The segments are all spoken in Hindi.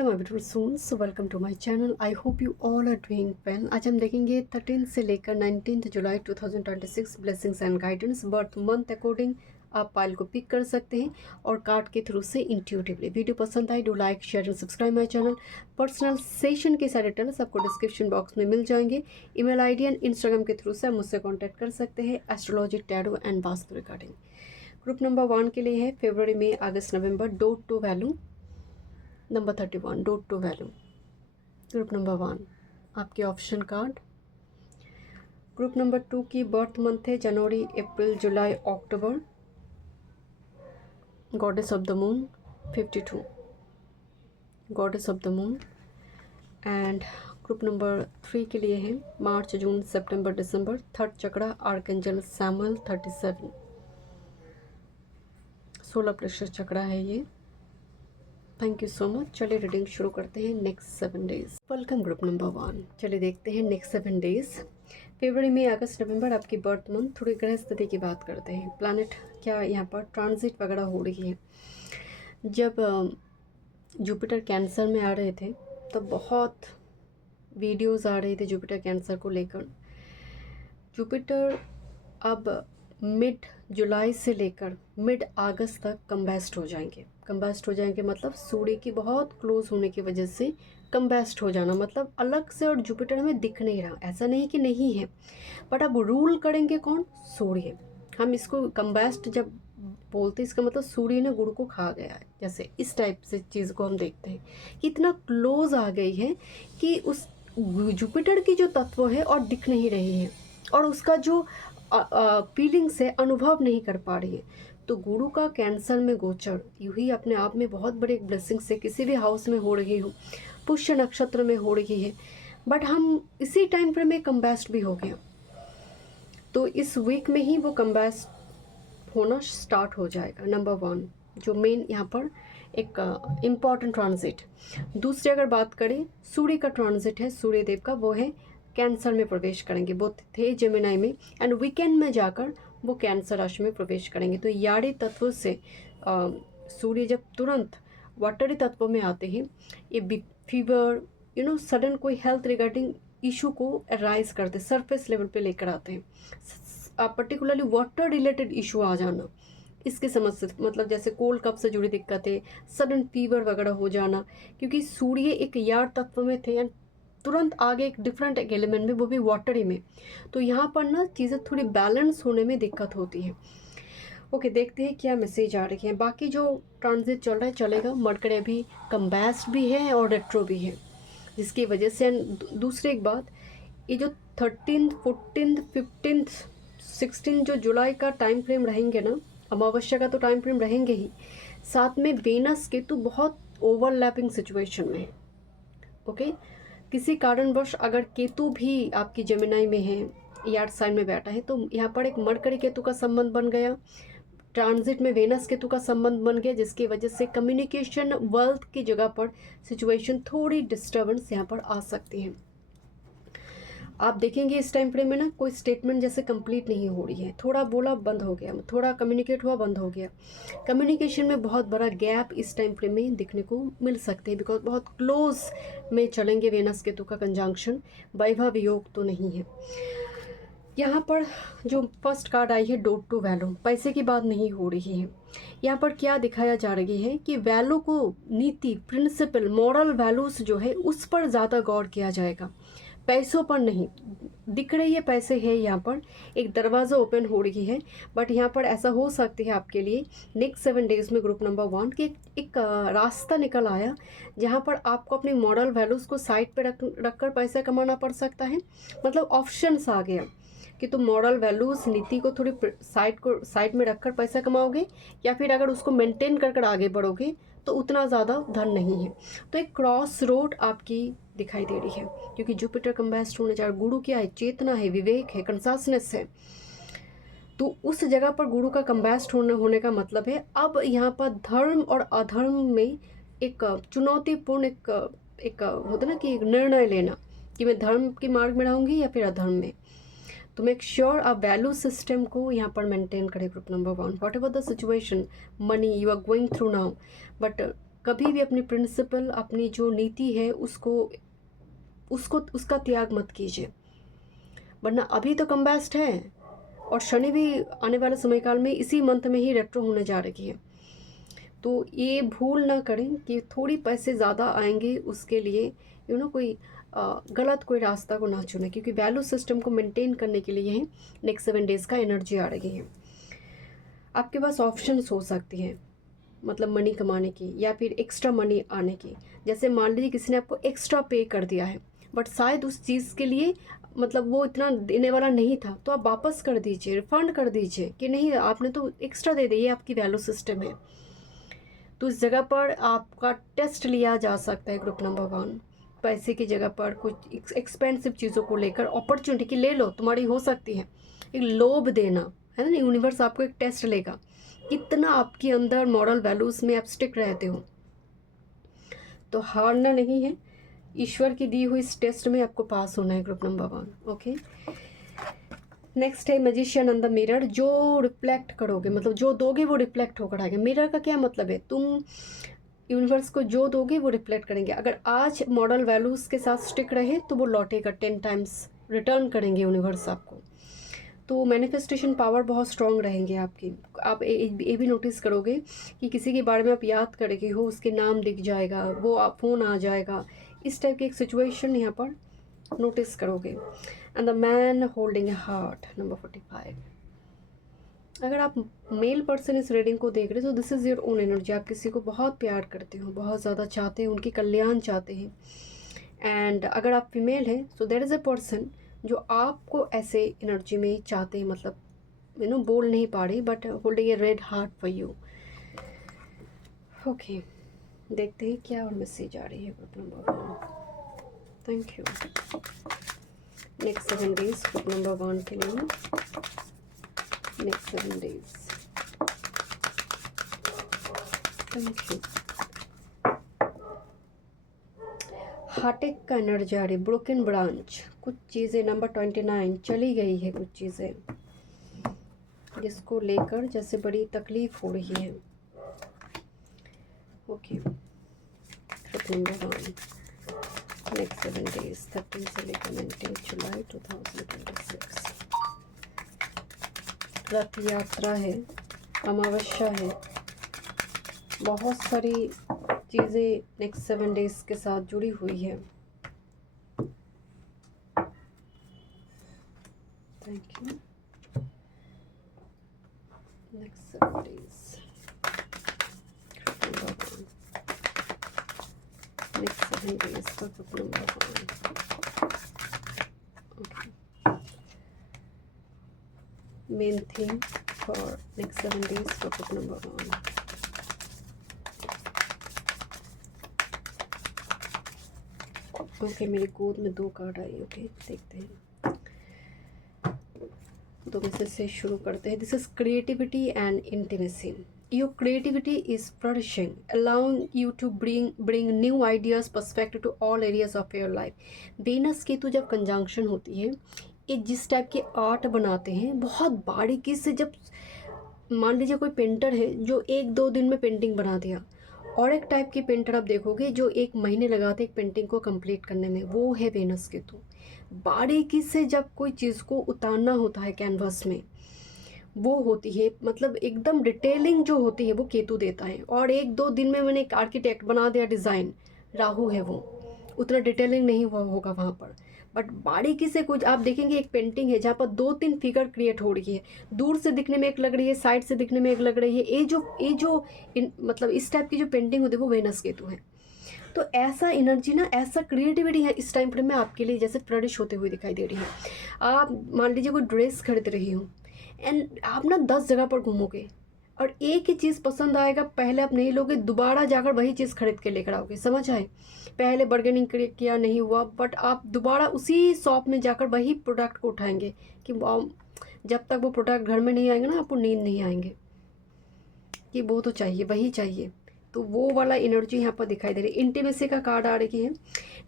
Hello my beautiful souls, welcome to my channel. I hope you all are doing well. आज हम देखेंगे 13 से लेकर 19 जुलाई 2026 blessings and guidance birth month according. आप पाइल को पिक कर सकते हैं और कार्ड के थ्रू से इंट्यूटिवली। वीडियो पसंद आई, do like share and subscribe my channel. Personal session के सारे डिटेल्स आपको डिस्क्रिप्शन बॉक्स में मिल जाएंगे। ईमेल आईडी एंड इंस्टाग्राम के थ्रू से आप मुझसे कॉन्टैक्ट कर सकते हैं astrology, tarot and vastu regarding. Group number 1 के लिए है फरवरी, मई, अगस्त, नवंबर। Dot to value number 31, dot to value. Group number 1 आपके ऑप्शन कार्ड। ग्रुप नंबर 2 की बर्थ मंथ है जनवरी, अप्रैल, जुलाई, अक्टूबर। Goddess of the moon 52, goddess of the moon. And group number 3 के लिए है मार्च, जून, सितंबर, दिसंबर। Third chakra archangel Samuel 37, 16 pressure chakra है ये। Thank you so much. चलिए रीडिंग शुरू करते हैं। Next 7 days. Welcome group number 1। चलिए देखते हैं नेक्स्ट 7 डेज फरवरी, मई, अगस्त, नवंबर आपकी बर्थ मंथ। थोड़ी ग्रह स्थिति की बात करते हैं। प्लैनेट क्या यहाँ पर ट्रांजिट वगैरह हो रही है। जब जुपिटर कैंसर में आ रहे थे तब बहुत वीडियोस आ रहे थे जुपिटर कैंसर को लेकर। जुपिटर अब मिड जुलाई से लेकर मिड अगस्त तक कम्बैस्ट हो जाएंगे। कम्बैस्ट हो जाएंगे मतलब सूर्य की बहुत क्लोज होने की वजह से कम्बैस्ट हो जाना, मतलब अलग से। और जुपिटर हमें दिख नहीं रहा, ऐसा नहीं कि नहीं है, बट अब रूल करेंगे कौन? सूर्य। हम इसको कम्बैस्ट जब बोलते हैं इसका मतलब सूर्य ने गुरु को खा गया है, जैसे इस टाइप से चीज़ को हम देखते हैं कि इतना क्लोज आ गई है कि उस जुपिटर की जो तत्व है और दिख नहीं रही है और उसका जो फीलिंग्स है अनुभव नहीं कर पा रही है। तो गुरु का कैंसर में गोचर यूं ही अपने आप में बहुत बड़ी एक ब्लेसिंग से किसी भी हाउस में हो रही हो, पुष्य नक्षत्र में हो रही है, बट हम इसी टाइम पर में कम्बैस्ट भी हो गया। तो इस वीक में ही वो कम्बैस्ट होना स्टार्ट हो जाएगा। नंबर 1 जो मेन यहाँ पर एक इम्पॉर्टेंट ट्रांजिट। दूसरी अगर बात करें सूर्य का ट्रांजिट है, सूर्य देव का, वो है कैंसर में प्रवेश करेंगे। वो थे जेमिनाई में एंड वीकेंड में जाकर वो कैंसर राशि में प्रवेश करेंगे। तो यारी तत्व से सूर्य जब तुरंत वाटरी तत्व में आते हैं, ये फीवर सडन कोई हेल्थ रिगार्डिंग इशू को राइज करते, सरफेस लेवल पे लेकर आते हैं। पर्टिकुलरली वाटर रिलेटेड इशू आ जाना, इसके समझ से मतलब जैसे कोल्ड कफ से जुड़ी दिक्कतें, सडन फीवर वगैरह हो जाना, क्योंकि सूर्य एक यार तत्व में थे एंड तुरंत आगे एक डिफरेंट एक एलिमेंट में, वो भी वाटरी में। तो यहाँ पर ना चीज़ें थोड़ी बैलेंस होने में दिक्कत होती है। ओके, देखते हैं क्या मैसेज आ रही है। बाकी जो ट्रांजिट चल रहा है चलेगा। मरकरी अभी कम्बैस्ट भी है और रेट्रो भी है, जिसकी वजह से दूसरी एक बात, ये जो 13, 14, 15, 16 जो जुलाई का टाइम फ्रेम रहेंगे ना, अमावस्या का तो टाइम फ्रेम रहेंगे ही, साथ में वेनस केतु बहुत ओवरलैपिंग सिचुएशन में है। ओके, किसी कारणवश अगर केतु भी आपकी जेमिनाई में है, यार्ड साइन में बैठा है, तो यहाँ पर एक मरकरी केतु का संबंध बन गया, ट्रांजिट में वेनस केतु का संबंध बन गया, जिसकी वजह से कम्युनिकेशन, वेल्थ की जगह पर सिचुएशन थोड़ी डिस्टर्बेंस यहाँ पर आ सकती है। आप देखेंगे इस टाइम फ्रेम में ना कोई स्टेटमेंट जैसे कंप्लीट नहीं हो रही है, थोड़ा बोला बंद हो गया, थोड़ा कम्युनिकेट हुआ बंद हो गया। कम्युनिकेशन में बहुत बड़ा गैप इस टाइम फ्रेम में देखने को मिल सकते हैं, बिकॉज बहुत क्लोज में चलेंगे वेनस केतु का कंजंक्शन। वैभव योग तो नहीं है। यहाँ पर जो फर्स्ट कार्ड आई है डोट टू वैल्यू, पैसे की बात नहीं हो रही है। यहाँ पर क्या दिखाया जा रही है कि वैल्यू को, नीति, प्रिंसिपल, मॉरल वैल्यूज जो है उस पर ज़्यादा गौर किया जाएगा, पैसों पर नहीं। दिख रही है पैसे है, यहाँ पर एक दरवाज़ा ओपन हो रही है, बट यहाँ पर ऐसा हो सकती है आपके लिए नेक्स्ट 7 डेज़ में ग्रुप नंबर 1 के एक रास्ता निकल आया जहाँ पर आपको अपनी मॉरल वैल्यूज़ को साइड पे रख कर पैसा कमाना पड़ सकता है। मतलब ऑप्शंस आ गया कि तुम मॉरल वैल्यूज़, नीति को थोड़ी साइड में रखकर पैसा कमाओगे, या फिर अगर उसको मेंटेन कर आगे बढ़ोगे तो उतना ज़्यादा धन नहीं है। तो एक क्रॉस रोड आपकी दिखाई दे रही है, क्योंकि जुपिटर कम्बैस्ट होने जा रहा। गुरु क्या है? चेतना है, विवेक है, कंसासनेस है। तो उस जगह पर गुरु का कम्बैस्ट होने का मतलब है अब यहाँ पर धर्म और अधर्म में एक चुनौतीपूर्ण एक होता ना कि निर्णय लेना कि मैं धर्म के मार्ग में रहूँगी या फिर अधर्म में। तो मेक श्योर आप वैल्यू सिस्टम को यहाँ पर मेंटेन करें group number 1। Whatever the situation, money you are going through now, but कभी भी अपनी प्रिंसिपल, अपनी जो नीति है उसका त्याग मत कीजिए, वरना अभी तो कम बेस्ट है और शनि भी आने वाले समय काल में इसी मंथ में ही रेट्रो होने जा रही है। तो ये भूल ना करें कि थोड़ी पैसे ज़्यादा आएंगे उसके लिए कोई गलत कोई रास्ता को ना चुने, क्योंकि वैल्यू सिस्टम को मेंटेन करने के लिए नेक्स्ट 7 डेज़ का एनर्जी आ रही है। आपके पास ऑप्शंस हो सकती हैं, मतलब मनी कमाने की या फिर एक्स्ट्रा मनी आने की। जैसे मान लीजिए किसी ने आपको एक्स्ट्रा पे कर दिया है, बट शायद उस चीज़ के लिए मतलब वो इतना देने वाला नहीं था, तो आप वापस कर दीजिए, रिफंड कर दीजिए कि नहीं आपने तो एक्स्ट्रा दे दी, ये आपकी वैल्यू सिस्टम है। तो इस जगह पर आपका टेस्ट लिया जा सकता है ग्रुप नंबर 1। पैसे की जगह पर कुछ एक्सपेंसिव चीज़ों को लेकर अपॉर्चुनिटी की ले लो, तुम्हारी हो सकती है। एक लोभ देना है ना, यूनिवर्स आपको एक टेस्ट लेगा, कितना आपके अंदर मॉरल वैल्यूज़ में आप स्टिक रहते हो। तो हारना नहीं है, ईश्वर की दी हुई इस टेस्ट में आपको पास होना है ग्रुप नंबर 1। ओके, नेक्स्ट है मैजिशियन ऑन द मिरर। जो रिफ्लेक्ट करोगे, मतलब जो दोगे वो रिफ्लेक्ट होकर आएगा। मिरर का क्या मतलब है, तुम यूनिवर्स को जो दोगे वो रिफ्लेक्ट करेंगे। अगर आज मॉडल वैल्यूज़ के साथ स्टिक रहे तो वो लौटेगा, 10 टाइम्स रिटर्न करेंगे यूनिवर्स आपको। तो मैनिफेस्टेशन पावर बहुत स्ट्रॉन्ग रहेंगे आपकी। आप ये भी नोटिस करोगे कि किसी के बारे में आप याद करेंगे हो, उसके नाम दिख जाएगा, वो आप फ़ोन आ जाएगा, इस टाइप की एक सिचुएशन यहाँ पर नोटिस करोगे। And the man holding A heart, number 45। अगर आप मेल पर्सन इस रीडिंग को देख रहे हो तो this is your own energy. आप किसी को बहुत प्यार करते हो, बहुत ज़्यादा चाहते हैं, उनकी कल्याण चाहते हैं। एंड अगर आप फीमेल हैं so there is a person जो आपको ऐसे एनर्जी में चाहते हैं, मतलब बोल नहीं पा रही but holding A red heart for you. Okay, देखते हैं क्या और मैसेज आ रही है group number 1। Thank you. Next 7 days group number 1 के लिए, next 7 days. Thank you. Heartect का एनर्जी आ रही, ब्रोकन ब्रांच, कुछ चीज़ें नंबर 29 चली गई है, कुछ चीज़ें जिसको लेकर जैसे बड़ी तकलीफ हो रही है। Okay, group number 1 next 7 days 13 से लेकर 19 जुलाई 2026। रथ यात्रा है, अमावस्या है, बहुत सारी चीज़ें नेक्स्ट 7 डेज के साथ जुड़ी हुई है। Thank you. Next 7 days next 7 days का group number 1। Main theme for next 7 days का ग्रुप नंबर 1। ओके, मेरी गोद में 2 कार्ड आई। ओके, देखते हैं, 2 में से शुरू करते हैं। This is creativity and intimacy. Your creativity is flourishing, allowing you to bring new ideas, perspective to all areas of your life। Venus की तो जब कंजंक्शन होती है, ये जिस टाइप के आर्ट बनाते हैं बहुत बारीकी से, जब मान लीजिए कोई पेंटर है जो 1-2 दिन में पेंटिंग बना दिया, और एक टाइप की पेंटर आप देखोगे जो 1 महीने लगाते एक पेंटिंग को कंप्लीट करने में, वो है वेनस केतु। बारीकी से जब कोई चीज़ को उतारना होता है कैनवास में, वो होती है, मतलब एकदम डिटेलिंग जो होती है वो केतु देता है। और 1-2 दिन में मैंने एक आर्किटेक्ट बना दिया डिज़ाइन, राहु है वो, उतना डिटेलिंग नहीं हुआ होगा वहाँ पर, बट बारीकी से कुछ आप देखेंगे। एक पेंटिंग है जहाँ पर 2-3 फिगर क्रिएट हो रही है, दूर से दिखने में एक लग रही है, साइड से दिखने में एक लग रही है। ये जो मतलब इस टाइप की जो पेंटिंग होती है वो वेनस केतु है। तो ऐसा एनर्जी ना, ऐसा क्रिएटिविटी है इस टाइम फ्रेम में आपके लिए, जैसे फ्लरिश होते हुए दिखाई दे रही है। आप मान लीजिए कोई ड्रेस खरीद रही हो एंड आप ना 10 जगह पर घूमोगे और एक ही चीज़ पसंद आएगा, पहले आप नहीं लोगे, दोबारा जाकर वही चीज़ खरीद के लेकर आओगे। समझ आए, पहले बार्गेनिंग किया नहीं हुआ, बट आप दोबारा उसी शॉप में जाकर वही प्रोडक्ट को उठाएंगे कि जब तक वो प्रोडक्ट घर में नहीं आएंगे ना, आपको नींद नहीं आएंगे कि वो तो चाहिए, वही चाहिए। तो वो वाला एनर्जी यहाँ पर दिखाई दे रही है। इंटीमेसी का कार्ड आ रही है।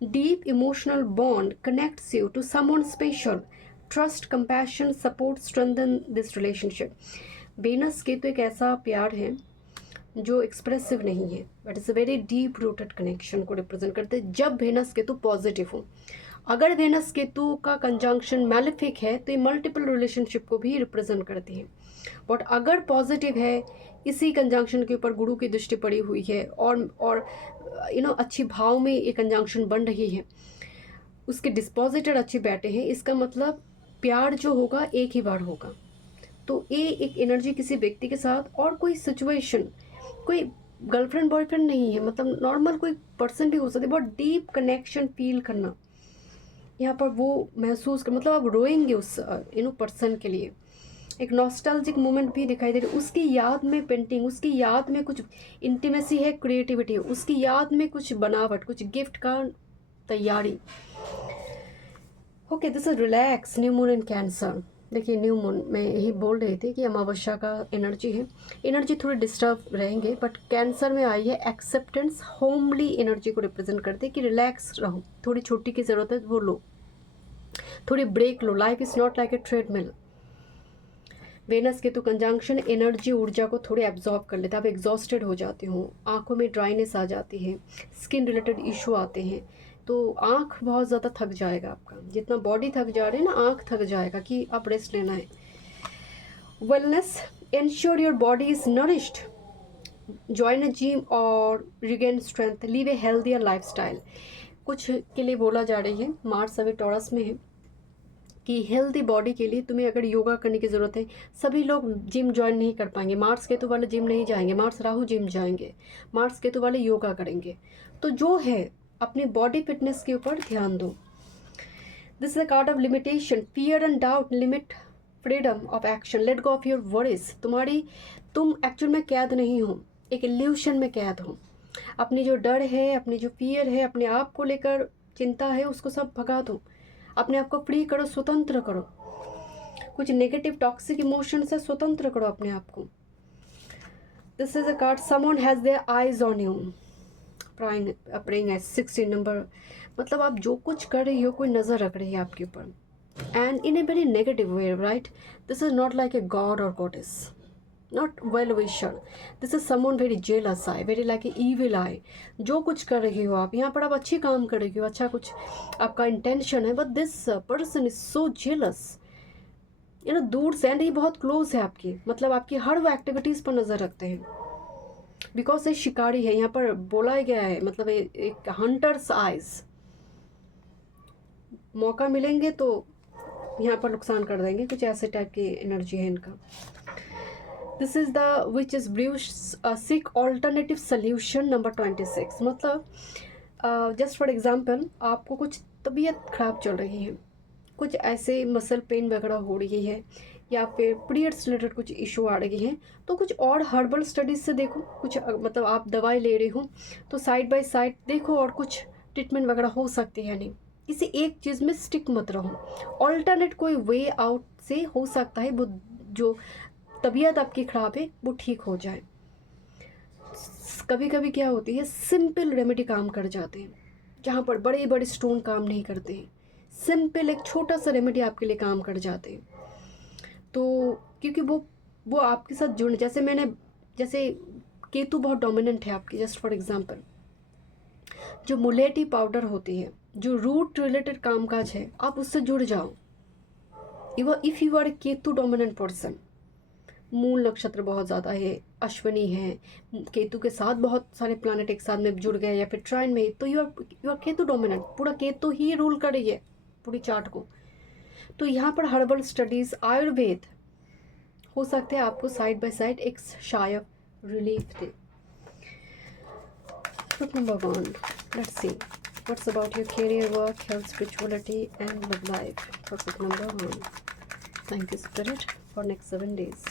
Deep emotional bond connects you to someone special, trust, compassion, support, strengthen this relationship. Venus के तो एक ऐसा प्यार है जो एक्सप्रेसिव नहीं है, but it's a very deep rooted connection को रिप्रेजेंट करते हैं जब वेनस केतु पॉजिटिव हो। अगर वेनस केतु का कंजंक्शन मैलेफिक है तो ये मल्टीपल रिलेशनशिप को भी रिप्रेजेंट करती है। बट अगर पॉजिटिव है, इसी कंजंक्शन के ऊपर गुरु की दृष्टि पड़ी हुई है और अच्छी भाव में ये कंजंक्शन बन रही है, उसके डिस्पोजिटर अच्छे बैठे हैं, इसका मतलब प्यार जो होगा एक ही बार होगा। तो ये एक एनर्जी किसी व्यक्ति के साथ, और कोई सिचुएशन, कोई गर्लफ्रेंड बॉयफ्रेंड नहीं है, मतलब नॉर्मल कोई पर्सन भी हो सकता है, बहुत डीप कनेक्शन फील करना यहाँ पर वो महसूस कर, मतलब आप रोएंगे उस पर्सन के लिए। एक नॉस्टैल्जिक मोमेंट भी दिखाई दे रही है, उसकी याद में पेंटिंग, उसकी याद में कुछ इंटीमेसी है, क्रिएटिविटी है, उसकी याद में कुछ बनावट, कुछ गिफ्ट का तैयारी। Okay, this is relax, new moon in cancer. देखिए न्यू मून में यही बोल रही थी कि अमावस्या का एनर्जी है, एनर्जी थोड़ी डिस्टर्ब रहेंगे, बट कैंसर में आई है एक्सेप्टेंस, होमली एनर्जी को रिप्रेजेंट करते हैं कि रिलैक्स रहो, थोड़ी छुट्टी की ज़रूरत है वो लो, थोड़ी ब्रेक लो, life is not like a treadmill. Venus के तो कंजंक्शन एनर्जी, ऊर्जा को थोड़े एब्जॉर्ब कर लेता है, आप एग्जॉस्टेड हो जाते हो, आंखों में ड्राइनेस आ जाती है, स्किन रिलेटेड इशू आते हैं, तो आँख बहुत ज़्यादा थक जाएगा आपका, जितना बॉडी थक जा रही है ना, आँख थक जाएगा कि आप रेस्ट लेना है। Wellness, ensure your body is nourished, join a gym और रिगेन स्ट्रेंथ, लीव ए हेल्दियर लाइफ स्टाइल। कुछ के लिए बोला जा रही है, मार्स अभी टॉरस में है, कि हेल्दी बॉडी के लिए तुम्हें अगर योगा करने की ज़रूरत है। सभी लोग जिम ज्वाइन नहीं कर पाएंगे, मार्स केतु वाले जिम नहीं जाएंगे, मार्स राहु जिम जाएंगे, मार्स केतु वाले योगा करेंगे। तो जो है अपनी बॉडी फिटनेस के ऊपर ध्यान दो। This is a card of limitation, fear and doubt limit freedom of action, let go of your worries. तुम एक्चुअल में कैद नहीं हो, एक इल्यूशन में कैद हो। अपनी जो डर है, अपनी जो फियर है, अपने आप को लेकर चिंता है, उसको सब भगा दो, अपने आप को फ्री करो, स्वतंत्र करो, कुछ नेगेटिव टॉक्सिक इमोशन से स्वतंत्र करो अपने आप को। This is a card, someone has their eyes on you, praying at 16 number, मतलब आप जो कुछ कर रही हो, कोई नज़र रख रही है आपके ऊपर, and in a very negative way, right. This is not like a god और goddess, not well wisher, this is someone very jealous eye, very like a evil eye. जो कुछ कर रही हो आप यहाँ पर, आप अच्छी काम कर रही हो, अच्छा कुछ आपका इंटेंशन है, but this person is so jealous, दूर से, एंड ये बहुत क्लोज है आपकी, मतलब आपकी हर वो एक्टिविटीज़ पर नज़र रखते हैं, बिकॉज ये शिकारी है, यहाँ पर बोला गया है, मतलब एक हंटर्स आइज, मौका मिलेंगे तो यहाँ पर नुकसान कर देंगे, कुछ ऐसे टाइप की एनर्जी है इनका। This is the witch is brew seek alternative solution number 26, मतलब जस्ट फॉर एग्जाम्पल, आपको कुछ तबीयत खराब चल रही है, कुछ ऐसे मसल पेन वगैरह हो रही है, या फिर पीरियड्स रिलेटेड कुछ इशू आ रही है, तो कुछ और हर्बल स्टडीज़ से देखो, कुछ मतलब आप दवाई ले रही हो तो साइड बाय साइड देखो, और कुछ ट्रीटमेंट वगैरह हो सकती है, नहीं किसी एक चीज़ में स्टिक मत रहो, ऑल्टरनेट कोई वे आउट से हो सकता है वो जो तबीयत आपकी ख़राब है वो ठीक हो जाए। कभी कभी क्या होती है, सिंपल रेमेडी काम कर जाते हैं, जहाँ पर बड़े बड़े स्टोन काम नहीं करते हैं, सिंपल एक छोटा सा रेमेडी आपके लिए काम कर जाते हैं। तो क्योंकि वो आपके साथ जुड़, जैसे केतु बहुत डोमिनेंट है आपकी, जस्ट फॉर एग्जांपल, जो मुलेटी पाउडर होती है, जो रूट रिलेटेड कामकाज है, आप उससे जुड़ जाओ। If you are a Ketu dominant person, मूल नक्षत्र बहुत ज़्यादा है, अश्विनी है, केतु के साथ बहुत सारे प्लैनेट एक साथ में जुड़ गए, या फिर ट्राइन में, तो यू आर केतु डोमिनेंट, पूरा केतु ही रूल कर रही है पूरी चार्ट को। तो यहाँ पर हर्बल स्टडीज़, आयुर्वेद हो सकते हैं आपको साइड बाय साइड एक शायद relief they. Group number 1, let's see what's about your career, work, health, spirituality and love life for group number 1. Thank you spirit for next 7 days.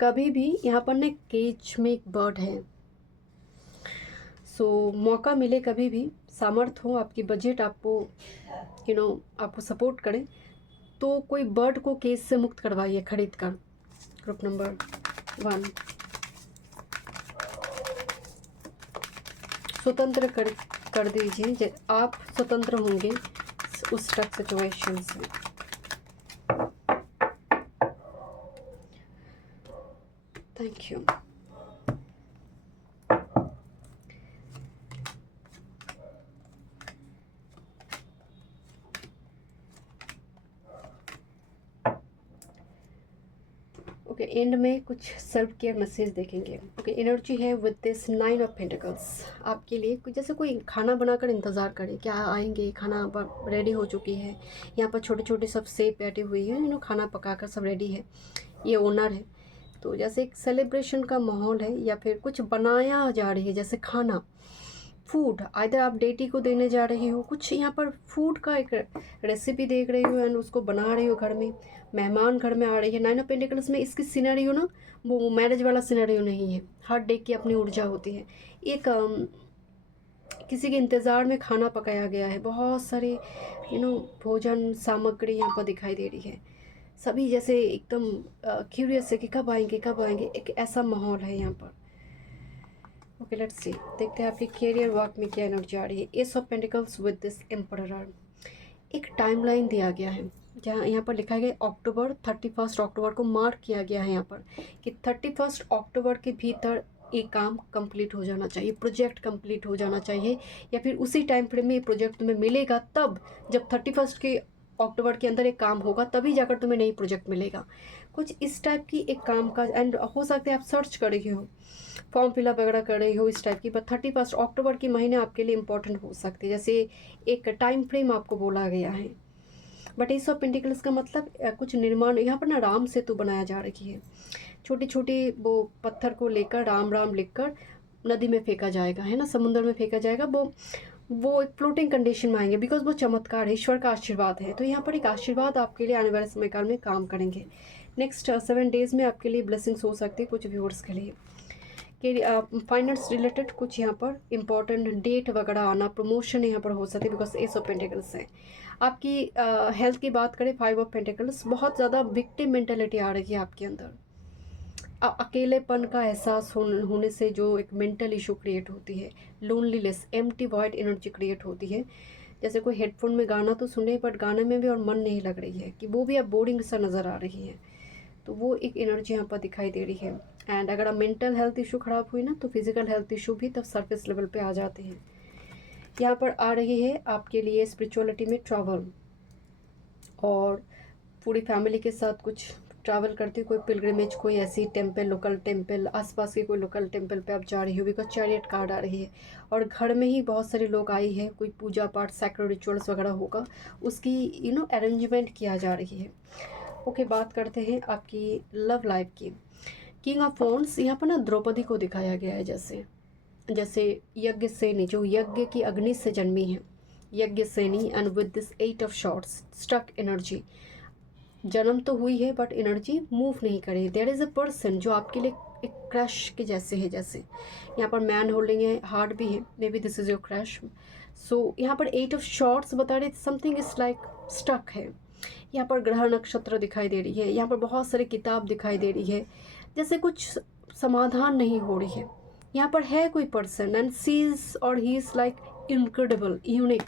कभी भी यहाँ पर ना केज में एक बर्ड है, सो मौका मिले कभी भी, सामर्थ हो आपकी, बजट आपको आपको सपोर्ट करे, तो कोई बर्ड को केज से मुक्त करवाइए खरीद कर। ग्रुप नंबर 1, स्वतंत्र कर दीजिए, आप स्वतंत्र होंगे उस टफ सिचुएशन से। Thank thank you. Okay, and में कुछ सेल्फ केयर मैसेज देखेंगे। ओके, एनर्जी है विद दिस 9 ऑफ पेंटिकल्स आपके लिए। कुछ जैसे कोई खाना बनाकर इंतज़ार करे, क्या आएंगे, खाना रेडी हो चुकी है। यहाँ पर छोटे छोटे सब सेब बैठी हुई है, खाना पकाकर सब रेडी है। ये ओनर है, तो जैसे एक सेलिब्रेशन का माहौल है या फिर कुछ बनाया जा रही है, जैसे खाना, फूड आइदर आप डेटी को देने जा रही हो, कुछ यहाँ पर फूड का एक रेसिपी देख रही हो एंड उसको बना रही हो घर में। मेहमान घर में आ रही है। 9 ऑफ पेंटिकल्स में इसकी सिनेरियो ना वो मैरिज वाला सिनेरियो नहीं है। हर डे की अपनी ऊर्जा होती है। एक किसी के इंतज़ार में खाना पकाया गया है, बहुत सारे भोजन सामग्री यहाँ पर दिखाई दे रही है। सभी जैसे एकदम क्यूरियस है कि कब आएंगे कब आएंगे, एक ऐसा माहौल है यहाँ पर। ओके, लेट्स सी, देखते हैं आपके कैरियर वर्क में क्या एनर्जी आ रही है। S of pentacles with this emperor. एक टाइमलाइन दिया गया है जहाँ यहाँ पर लिखा गया अक्टूबर 31 अक्टूबर को मार्क किया गया है यहाँ पर कि 31 अक्टूबर के भीतर ये काम कंप्लीट हो जाना चाहिए, प्रोजेक्ट कंप्लीट हो जाना चाहिए, या फिर उसी टाइम फ्रेम में ये प्रोजेक्ट तुम्हें मिलेगा। तब जब 31 के अक्टूबर के अंदर एक काम होगा तभी जाकर तुम्हें नई प्रोजेक्ट मिलेगा। कुछ इस टाइप की एक काम का, एंड हो सकता है आप सर्च कर रही हो, फॉर्म फिलअप वगैरह कर रही हो इस टाइप की, बट 31 अक्टूबर के महीने आपके लिए इंपॉर्टेंट हो सकते हैं, जैसे एक टाइम फ्रेम आपको बोला गया है। बट एस ऑफ पेंटिकल्स का मतलब कुछ निर्माण, यहाँ पर ना राम सेतु बनाया जा रही है। छोटी छोटी वो पत्थर को लेकर राम राम लिखकर नदी में फेंका जाएगा, है ना, समुद्र में फेंका जाएगा। वो एक फ्लोटिंग कंडीशन में आएंगे, बिकॉज वो चमत्कार है, ईश्वर का आशीर्वाद है। तो यहाँ पर एक आशीर्वाद आपके लिए आने वाले समय काल में काम करेंगे। नेक्स्ट 7 डेज़ में आपके लिए ब्लेसिंग्स हो सकती है कुछ व्यूअर्स के लिए कि फाइनेंस रिलेटेड कुछ यहाँ पर इंपॉर्टेंट डेट वगैरह आना, प्रमोशन यहाँ पर हो सकती है, बिकॉज एस ऑफ पेंटिकल्स है। आपकी हेल्थ की बात करें, 5 ऑफ पेंटिकल्स, बहुत ज़्यादा विक्टिम मेंटेलिटी आ रही है आपके अंदर। अकेलेपन का एहसास होने से जो एक मेंटल इशू क्रिएट होती है, loneliness, empty void energy create होती है। जैसे कोई हेडफोन में गाना तो सुने बट गाने में भी और मन नहीं लग रही है, कि वो भी अब बोरिंग सा नज़र आ रही है। तो वो एक एनर्जी यहाँ पर दिखाई दे रही है। एंड अगर आप मेंटल हेल्थ इशू ख़राब हुई ना, तो फिजिकल हेल्थ इशू भी तब सरफेस लेवल पे आ जाते हैं। यहाँ पर आ रही है आपके लिए स्पिरिचुअलिटी में ट्रैवल, और पूरी फैमिली के साथ कुछ ट्रैवल करती, कोई पिलग्रिमेज, कोई ऐसी टेंपल, लोकल टेंपल, आसपास के कोई लोकल टेंपल पे आप जा रही हो, बिकॉज चैरियट कार्ड आ रही है। और घर में ही बहुत सारे लोग आए हैं, कोई पूजा पाठ, सैक्रेड रिचुअल्स वगैरह होगा, उसकी अरेंजमेंट किया जा रही है। ओके, बात करते हैं आपकी लव लाइफ की। किंग ऑफ वॉन्ड्स, यहाँ पर ना द्रौपदी को दिखाया गया है, जैसे यज्ञ सेनी, जो यज्ञ की अग्नि से जन्मी है, यज्ञ सेनी, and with this 8 of shorts, stuck energy. जन्म तो हुई है बट एनर्जी मूव नहीं करी। देयर इज़ अ पर्सन जो आपके लिए एक क्रश के जैसे है, जैसे यहाँ पर मैन होल्डिंग है, हार्ट भी है, may be this is your crush. So यहाँ पर 8 ऑफ शॉर्ट्स बता रहे, समथिंग इज़ लाइक स्टक है। यहाँ पर ग्रह नक्षत्र दिखाई दे रही है, यहाँ पर बहुत सारी किताब दिखाई दे रही है, जैसे कुछ समाधान नहीं हो रही है। यहाँ पर है कोई पर्सन एंड सी इज़ और he is like incredible, unique,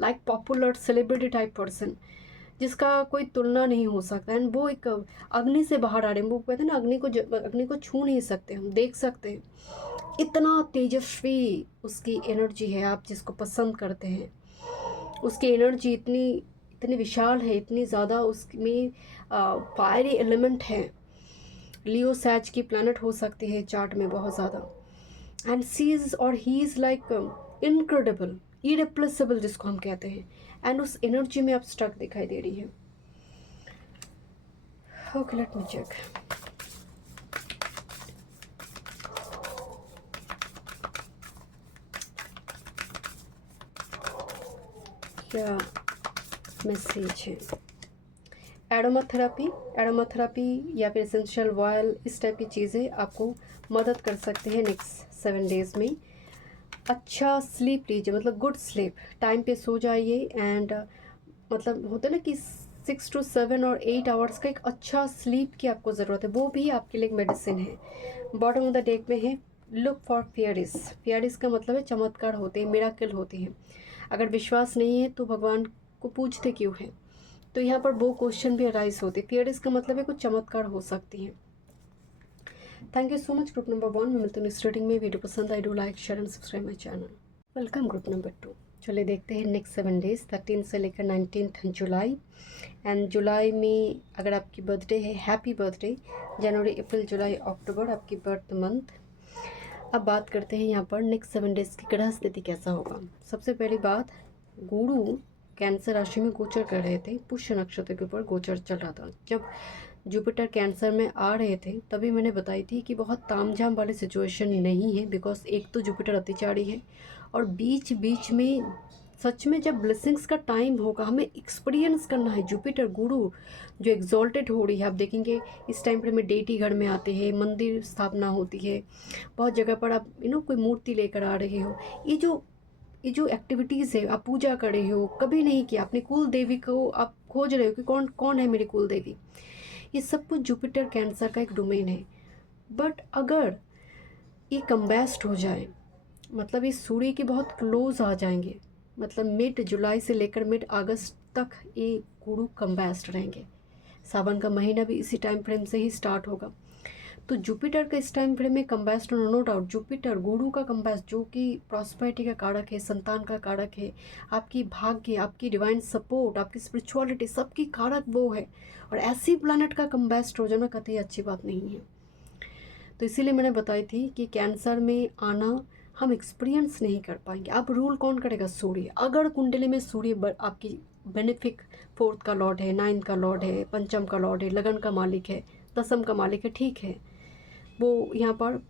like popular celebrity type person, जिसका कोई तुलना नहीं हो सकता। एंड वो एक अग्नि से बाहर आ रहे हैं। वो कहते हैं ना, अग्नि को छू नहीं सकते, हम देख सकते हैं। इतना तेजस्वी उसकी एनर्जी है, आप जिसको पसंद करते हैं उसकी एनर्जी इतनी विशाल है, इतनी ज़्यादा उसमें फायरी एलिमेंट है। लियो सैज की प्लैनेट हो सकती है चार्ट में बहुत ज़्यादा। एंड सी इज़ और he is like incredible, irreplaceable जिसको हम कहते हैं। एंड उस एनर्जी में आप स्टक दिखाई दे रही है। Okay, let me check. क्या मैसेज है? एरोमाथेरापी या फिर एसेंशियल ऑयल, इस टाइप की चीज़ें आपको मदद कर सकते हैं नेक्स्ट 7 डेज़ में। अच्छा स्लीप लीजिए, मतलब गुड स्लीप, टाइम पे सो जाइए। एंड मतलब होता है ना कि 6 to 7 और 8 आवर्स का एक अच्छा स्लीप की आपको ज़रूरत है, वो भी आपके लिए एक मेडिसिन है। बॉटम ऑफ द डेक में है लुक फॉर फेयरिस। फेयरिस का मतलब है चमत्कार होते हैं, मिराकल होते हैं। अगर विश्वास नहीं है तो भगवान को पूछते क्यों है? तो यहाँ पर वो क्वेश्चन भी अराइज होते हैं। फेयरिस का मतलब है कुछ चमत्कार हो सकती हैं। Thank you so much group number 1। मैं मिलती हूँ नेक्स्ट रीडिंग में। वीडियो पसंद आई do like share and subscribe my channel. Welcome group number 2। चलिए देखते हैं नेक्स्ट 7 डेज 13 से लेकर 19 जुलाई। एंड जुलाई में अगर आपकी बर्थडे है, हैप्पी बर्थडे। जनवरी, अप्रैल, जुलाई, अक्टूबर आपकी बर्थ मंथ। अब बात करते हैं यहाँ पर नेक्स्ट 7 डेज की ग्रह स्थिति कैसा होगा। सबसे पहली बात, गुरु कैंसर राशि में गोचर कर रहे थे। पुष्य नक्षत्र के ऊपर गोचर चल रहा था। जब जुपिटर कैंसर में आ रहे थे तभी मैंने बताई थी कि बहुत तामझाम वाली सिचुएशन नहीं है, बिकॉज एक तो जुपिटर अतिचारी है और बीच बीच में सच में जब ब्लेसिंग्स का टाइम होगा हमें एक्सपीरियंस करना है। जुपिटर गुरु जो एग्जॉल्टेड हो रही है, आप देखेंगे इस टाइम पर में डेटी घर में आते हैं, मंदिर स्थापना होती है, बहुत जगह पर आप कोई मूर्ति लेकर आ रहे हो। ये जो एक्टिविटीज़ है, आप पूजा कर रहे हो, कभी नहीं किया अपनी कुल देवी को आप खोज रहे हो कि कौन कौन है मेरी कुल देवी। ये सब कुछ जुपिटर कैंसर का एक डोमेन है। बट अगर ये कम्बैस्ट हो जाए, मतलब ये सूर्य के बहुत क्लोज आ जाएंगे, मतलब मिड जुलाई से लेकर मिड अगस्त तक ये गुरु कम्बैस्ट रहेंगे। सावन का महीना भी इसी टाइम फ्रेम से ही स्टार्ट होगा। तो जुपिटर का इस टाइम फ्रेम में कम्बैस्ट, नो डाउट जुपिटर गुरु का कम्बैस्ट जो कि प्रॉस्पेरिटी का कारक है, संतान का कारक है, आपकी भाग्य, आपकी डिवाइन सपोर्ट, आपकी स्पिरिचुअलिटी, सबकी कारक वो है। और ऐसी प्लैनेट का कम्बैस्ट हो जाना कतई अच्छी बात नहीं है। तो इसीलिए मैंने बताई थी कि कैंसर में आना हम एक्सपीरियंस नहीं कर पाएंगे। अब रूल कौन करेगा? सूर्य। अगर कुंडली में सूर्य आपकी बेनिफिक 4th का लॉर्ड है, 9th का लॉर्ड है, पंचम का लॉर्ड है, लगन का मालिक है, दसम का मालिक है, ठीक है, वो यहाँ पर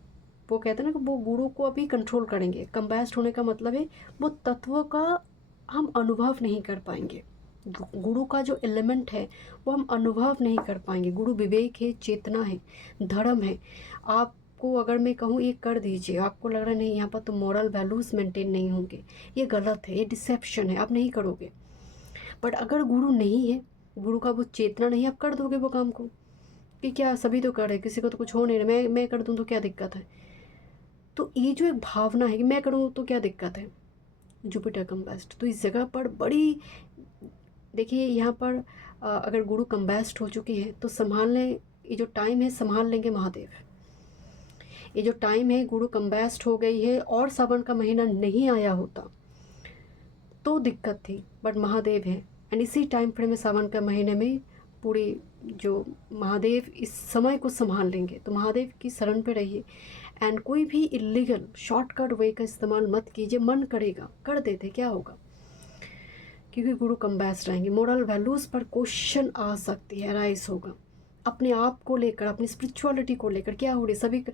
वो कहते हैं ना कि वो गुरु को अभी कंट्रोल करेंगे। कम्बैस्ट होने का मतलब है वो तत्व का हम अनुभव नहीं कर पाएंगे। गुरु का जो एलिमेंट है वो हम अनुभव नहीं कर पाएंगे। गुरु विवेक है, चेतना है, धर्म है। आपको अगर मैं कहूँ ये कर दीजिए, आपको लग रहा है नहीं यहाँ पर तो मॉरल वैल्यूज़ मेंटेन नहीं होंगे, ये गलत है, ये डिसेप्शन है, आप नहीं करोगे। बट अगर गुरु नहीं है, गुरु का वो चेतना नहीं, आप कर दोगे वो काम को कि क्या सभी तो कर रहे, किसी को तो कुछ हो नहीं रहा, मैं कर दूँ तो क्या दिक्कत है। तो ये जो एक भावना है कि मैं करूँ तो क्या दिक्कत है, जुपिटर कम्बैस्ट। तो इस जगह पर बड़ी देखिए यहाँ पर अगर गुरु कम्बैस्ट हो चुकी है तो संभालने, ये जो टाइम है संभाल लेंगे महादेव। ये जो टाइम है गुरु कम्बैस्ट हो गई है और सावन का महीना नहीं आया होता तो दिक्कत थी, बट महादेव है। एंड इसी टाइम फ्रेम में सावन का महीने में पूरी जो महादेव इस समय को संभाल लेंगे। तो महादेव की शरण पे रहिए एंड कोई भी इलीगल शॉर्टकट वे का इस्तेमाल मत कीजिए। मन करेगा कर देते, क्या होगा, क्योंकि गुरु कम्बैस्ट रहेंगे। मोरल वैल्यूज़ पर क्वेश्चन आ सकती है, राइज होगा अपने आप को लेकर, अपनी स्पिरिचुअलिटी को लेकर। क्या हो रही, सभी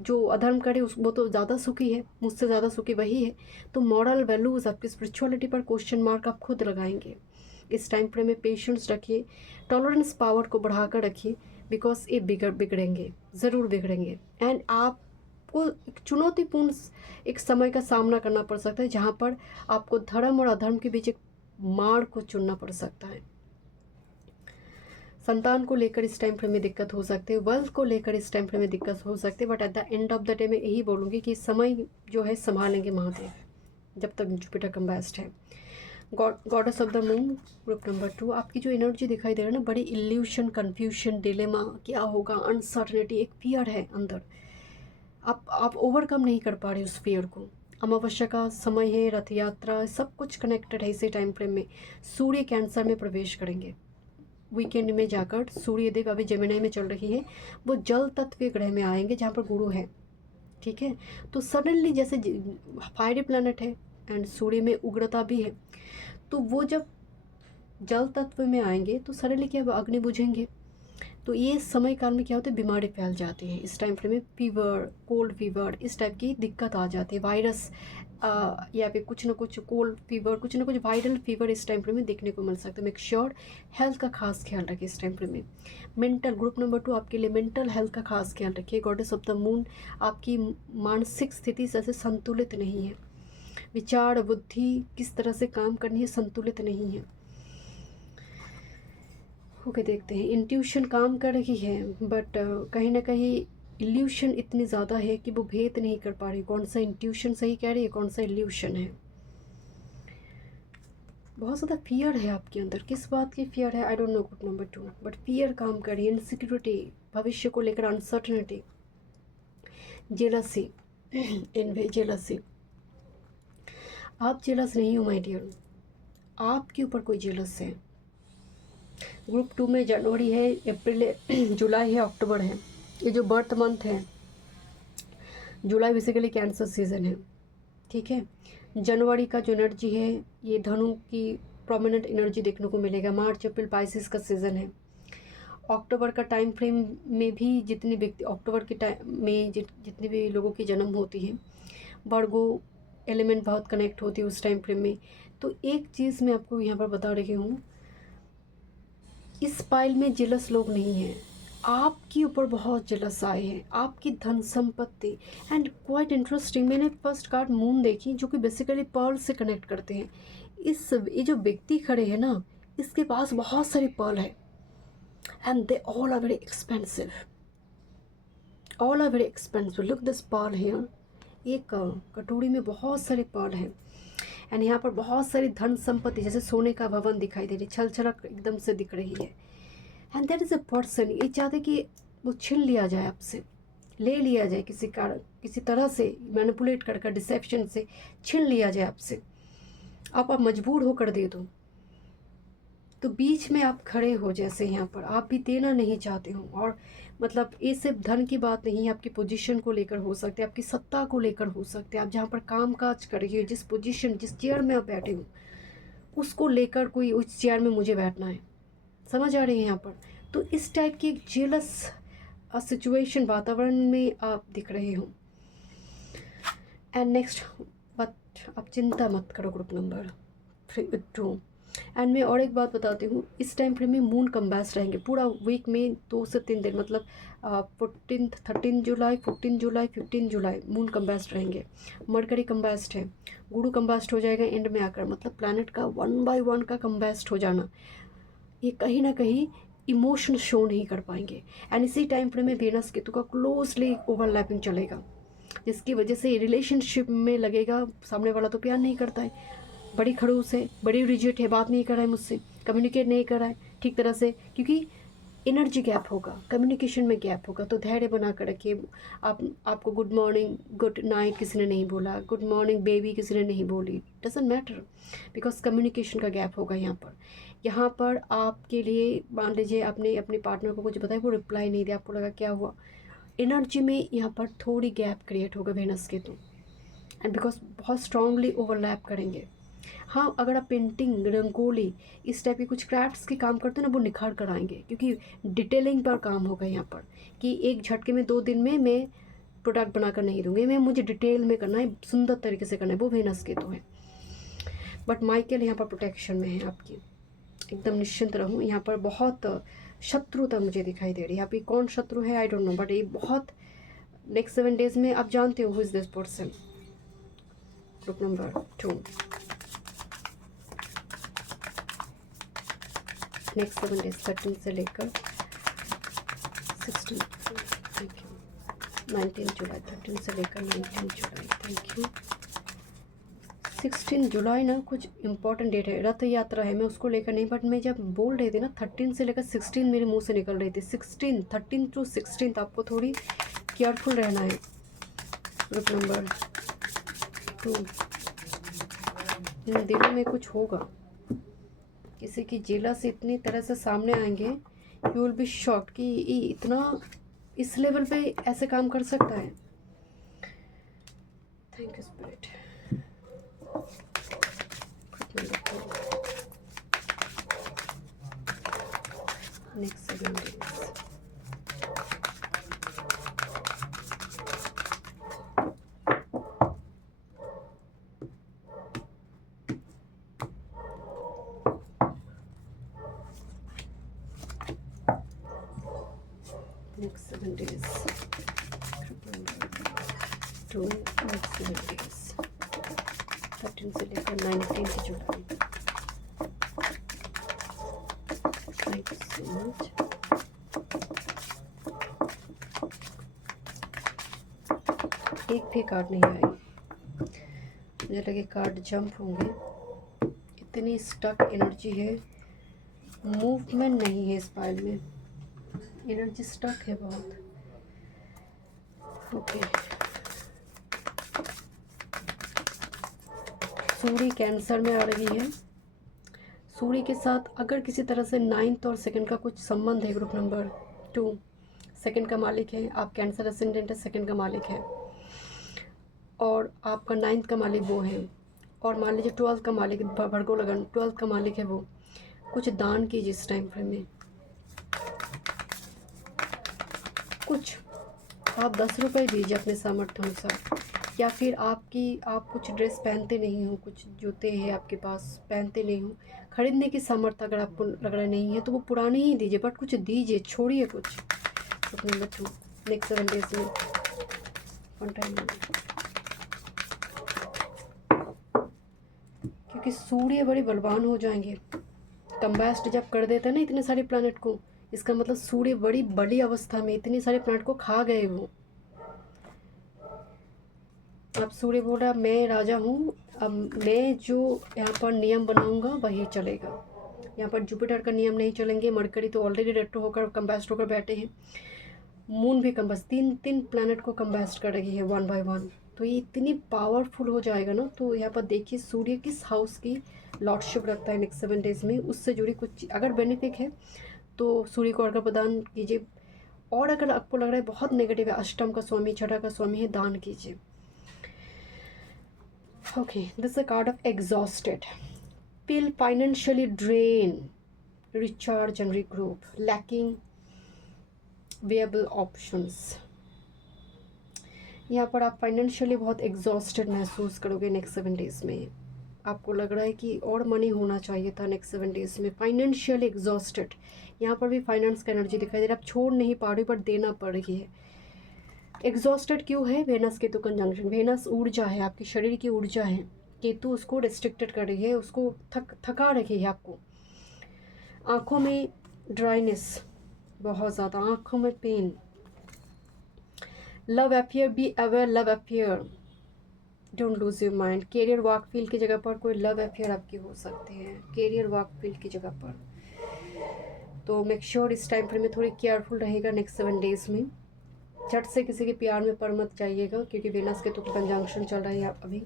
जो अधर्म करे उस वो तो ज़्यादा सुखी है, मुझसे ज़्यादा सुखी वही है। तो मॉरल वैल्यूज़, आपकी स्पिरिचुअलिटी पर क्वेश्चन मार्क आप खुद लगाएंगे। इस टाइम फ्रेम में पेशेंस रखिए, टॉलरेंस पावर को बढ़ाकर रखिए, बिकॉज ये बिगड़ेंगे, ज़रूर बिगड़ेंगे। एंड आपको एक चुनौतीपूर्ण एक समय का सामना करना पड़ सकता है जहाँ पर आपको धर्म और अधर्म के बीच एक मार्ग को चुनना पड़ सकता है। संतान को लेकर इस टाइम फ्रेम में दिक्कत हो सकती है, वेल्थ को लेकर इस टाइम फ्रेम में दिक्कत हो सकती है। But at the end of the day मैं यही बोलूँगी कि समय जो है संभालेंगे महादेव जब तक जुपिटर कम्बैस्ट है। Goddess of the moon group number 2, आपकी जो एनर्जी दिखाई दे रहा है ना, बड़ी इल्यूशन, कन्फ्यूशन, डिलेमा, क्या होगा, अनसर्टनिटी, एक फियर है अंदर। आप ओवरकम नहीं कर पा रहे उस फियर को। अमावस्या का समय है, रथ यात्रा, सब कुछ कनेक्टेड है इसी टाइम फ्रेम में। सूर्य कैंसर में प्रवेश करेंगे वीकेंड में जाकर। सूर्य देव अभी जेमिनी में चल रही है, वो जल तत्व ग्रह में आएंगे जहाँ पर गुरु है, ठीक है। तो सडनली जैसे फायरी प्लैनेट है एंड सूर्य में उग्रता भी है, तो वो जब जल तत्व में आएंगे तो सडनली क्या अग्नि बुझेंगे। तो ये समय काल में क्या होता है, बीमारी फैल जाती है। इस टाइम फ्रेम में फीवर, कोल्ड फीवर, इस टाइप की दिक्कत आ जाती है। वायरस या फिर कुछ ना कुछ कोल्ड फीवर, कुछ ना कुछ वायरल फीवर इस टाइम फ्रेम में देखने को मिल सकता है। मेक श्योर हेल्थ का खास ख्याल रखिए इस टाइम फ्रेम में। मेंटल ग्रुप नंबर 2, आपके लिए मेंटल हेल्थ का खास ख्याल रखिए। गॉडेस ऑफ द मून, आपकी मानसिक स्थिति जैसे संतुलित नहीं है, विचार बुद्धि किस तरह से काम करनी है संतुलित नहीं है। ओके, देखते हैं। इंट्यूशन काम कर रही है बट कहीं ना कहीं इल्यूशन इतनी ज़्यादा है कि वो भेद नहीं कर पा रही कौन सा इंट्यूशन सही कह रही है, कौन सा इल्यूशन है। बहुत ज़्यादा फियर है आपके अंदर, किस बात की फियर है I don't know group number 2, but fear काम कर रही है। इनसिक्योरिटी, भविष्य को लेकर अनसर्टनिटी, जेलसी, एनवे जेलसी। आप जेलस नहीं हो माय डियर, आपके ऊपर कोई जेलस है। ग्रुप 2 में जनवरी है, अप्रैल है, जुलाई है, अक्टूबर है। ये जो बर्थ मंथ है, जुलाई बेसिकली कैंसर सीजन है, ठीक है। जनवरी का जो एनर्जी है ये धनु की प्रोमिनेंट एनर्जी देखने को मिलेगा। मार्च अप्रैल पाइसिस का सीज़न है। अक्टूबर का टाइम फ्रेम में भी जितने व्यक्ति अक्टूबर के टाइम में जितने भी लोगों की जन्म होती है, वर्गो एलिमेंट बहुत कनेक्ट होती है उस टाइम फ्रेम में। तो एक चीज़ मैं आपको यहाँ पर बता रही हूँ, इस पाइल में जेलस लोग नहीं हैं, आपके ऊपर बहुत जेलस आए हैं, आपकी धन संपत्ति। एंड क्वाइट इंटरेस्टिंग, मैंने फर्स्ट कार्ड मून देखी जो कि बेसिकली पर्ल से कनेक्ट करते हैं। ये जो व्यक्ति खड़े हैं ना, इसके पास बहुत सारे पर्ल है and they all are very expensive, all are very expensive. Look this pearl here, एक कटोरी में बहुत सारे पर्ल हैं एंड यहाँ पर बहुत सारी धन संपत्ति जैसे सोने का भवन दिखाई दे रही, छल छलक एकदम से दिख रही है। And that is a person, ये चाहते कि वो छीन लिया जाए आपसे, ले लिया जाए किसी कारण, किसी तरह से मैनिपुलेट कर डिसेप्शन से छीन लिया जाए आपसे। आप मजबूर होकर दे दो, तो बीच में आप खड़े हो जैसे यहाँ पर, आप भी देना नहीं चाहते हो। और मतलब ये सिर्फ धन की बात नहीं है, आपकी पोजीशन को लेकर हो सकते हैं, आपकी सत्ता को लेकर हो सकते हैं, आप जहाँ पर काम काज कर रही हो, जिस पोजीशन जिस चेयर में आप बैठे हो उसको लेकर कोई उस चेयर में मुझे बैठना है, समझ आ रही है यहाँ पर। तो इस टाइप की एक जेलस सिचुएशन वातावरण में आप दिख रहे हो। एंड नेक्स्ट, बट आप चिंता मत करो ग्रुप नंबर 2। एंड मैं और एक बात बताती हूँ, इस टाइम फ्रेम में मून कम्बैस्ट रहेंगे पूरा वीक में 2 से 3 दिन, मतलब 13 जुलाई 14 जुलाई 15 जुलाई मून कम्बैस्ट रहेंगे। मरकरी कम्बैस्ट है, गुरु कम्बैस्ट हो जाएगा एंड में आकर, मतलब प्लैनेट का 1 बाय 1 का कम्बैस्ट हो जाना, ये कहीं ना कहीं इमोशन शो नहीं कर पाएंगे। एंड इसी टाइम फ्रेम में वेनस केतु का क्लोजली ओवरलैपिंग चलेगा, जिसकी वजह से रिलेशनशिप में लगेगा सामने वाला तो प्यार नहीं करता है, बड़ी खड़ूस है, बड़ी रिजिट है, बात नहीं कर रहा है मुझसे, कम्युनिकेट नहीं कर रहा है ठीक तरह से, क्योंकि एनर्जी गैप होगा, कम्युनिकेशन में गैप होगा। तो धैर्य बना कर रखिए। आपको गुड मॉर्निंग गुड नाइट किसी ने नहीं बोला, गुड मॉर्निंग बेबी किसी ने नहीं बोली, डजंट मैटर, बिकॉज कम्युनिकेशन का गैप होगा यहाँ पर आपके लिए। मान लीजिए आपने अपने पार्टनर को कुछ बताया, वो रिप्लाई नहीं दिया, आपको लगा क्या हुआ, एनर्जी में यहाँ पर थोड़ी गैप क्रिएट होगा वेनस के तो, एंड बिकॉज बहुत स्ट्रांगली ओवरलैप करेंगे। हाँ, अगर आप पेंटिंग, रंगोली, इस टाइप के कुछ क्राफ्ट्स के काम करते हैं ना, वो निखार कर आएंगे, क्योंकि डिटेलिंग पर काम होगा यहाँ पर, कि एक झटके में 2 दिन में मैं प्रोडक्ट बनाकर नहीं दूँगी, मैं मुझे डिटेल में करना है, सुंदर तरीके से करना है, वो वेनस के तो है। बट माइकल यहाँ पर प्रोटेक्शन में है आपकी, एकदम निश्चिंत रहूँ। यहाँ पर बहुत शत्रुता मुझे दिखाई दे रही है, आपकी कौन शत्रु है आई डोंट नो, बट ये बहुत नेक्स्ट 7 डेज में आप जानते हो who is this person. Group number 2, next 7 days 13 से लेकर 16, थैंक यू, 19 जुलाई, 13 से लेकर 19 जुलाई, थैंक यू। 16 जुलाई ना कुछ इंपॉर्टेंट डेट है, रथ यात्रा है, मैं उसको लेकर नहीं, बट मैं जब बोल रही थी ना 13 से लेकर 16 मेरे मुंह से निकल रही थी, 16 13 टू 16 आपको थोड़ी केयरफुल रहना है। ग्रुप नंबर 2, इन दिनों में कुछ होगा, किसी की जेला से इतनी तरह से सामने आएंगे, यू विल बी शॉक्ड कि ये इतना इस लेवल पे ऐसे काम कर सकता है। Thank you spirit. Next 7 days, next 7 days, 2 next 7 days, 13 से लेकर 19 जुलाई। Thank you so much. एक भी कार्ड नहीं आई, मुझे लगे कार्ड जंप होंगे, इतनी स्टक एनर्जी है, मूवमेंट नहीं है इस पाइल में, एनर्जी स्टक है बहुत। ओके सूर्य कैंसर में आ रही है। सूर्य के साथ अगर किसी तरह से 9th और 2nd का कुछ संबंध है, ग्रुप नंबर 2 2nd का मालिक है, आप कैंसर असेंडेंट है, 2nd का मालिक है और आपका 9th का मालिक वो है, और मान लीजिए 12th का मालिक भड़को लगन 12th का मालिक है वो, कुछ दान कीजिए इस टाइम फ्रेम में। कुछ आप 10 रुपये दीजिए अपने सामर्थ्य अनुसार, या फिर आप कुछ ड्रेस पहनते नहीं हो, कुछ जूते हैं आपके पास पहनते नहीं हो, खरीदने की सामर्थ्य अगर आपको लग रहा नहीं है तो वो पुराने ही दीजिए, बट कुछ दीजिए, छोड़िए कुछ। ग्रुप नंबर 2 नेक्स्ट 7 डेज में वन टाइम, क्योंकि सूर्य बड़े बलवान हो जाएंगे। कंबास्ट जब कर देते हैं ना इतने सारे प्लैनेट को, इसका मतलब सूर्य बड़ी बड़ी अवस्था में इतने सारे प्लैनेट को खा गए वो। अब सूर्य बोल रहा मैं राजा हूँ, अब मैं जो यहाँ पर नियम बनाऊंगा वही चलेगा। यहाँ पर जुपिटर का नियम नहीं चलेंगे, मरकरी तो ऑलरेडी रेट्रो होकर कंबास्ट होकर बैठे हैं, मून भी कंबास्ट, तीन प्लैनेट को कंबास्ट कर रही है 1 बाय 1। तो ये इतनी पावरफुल हो जाएगा ना। तो यहाँ पर देखिए सूर्य किस हाउस की लॉर्डशिप रखता है नेक्स्ट 7 डेज में, उससे जुड़ी कुछ अगर बेनिफिट है तो सूर्य को अर्घ्य प्रदान कीजिए, और अगर आपको लग रहा है बहुत नेगेटिव है, अष्टम का स्वामी, छठा का स्वामी है, दान कीजिए। Okay, this is a card of exhausted, feel financially drained, recharge and regroup, lacking viable options। यहाँ पर आप फाइनेंशियली बहुत एग्जॉस्टेड महसूस करोगे नेक्स्ट 7 डेज में। आपको लग रहा है कि और मनी होना चाहिए था नेक्स्ट 7 डेज में, फाइनेंशियली एग्जॉस्टेड। यहाँ पर भी फाइनेंस का एनर्जी दिखाई दे रहा है, आप छोड़ नहीं पा रही बट देना पड़ रही है। एग्जॉस्टेड क्यों है? वेनस केतु कंजंक्शन, वेनस ऊर्जा है, आपकी शरीर की ऊर्जा है, केतु उसको रिस्ट्रिक्टेड कर रही है, उसको थका रही है आपको। आँखों में ड्राइनेस बहुत ज़्यादा, आँखों में pain. Love affair, be aware, love affair, don't lose your mind. Career work field की जगह पर कोई लव अफेयर आपकी हो सकते हैं, कैरियर वर्क फील्ड की जगह पर। तो मेक श्योर इस टाइम फ्रेम में थोड़ी केयरफुल रहेगा नेक्स्ट 7 डेज में। झट से किसी के प्यार में पड़ मत जाइएगा, क्योंकि वेनस के तो कंजंक्शन चल रहा है अभी।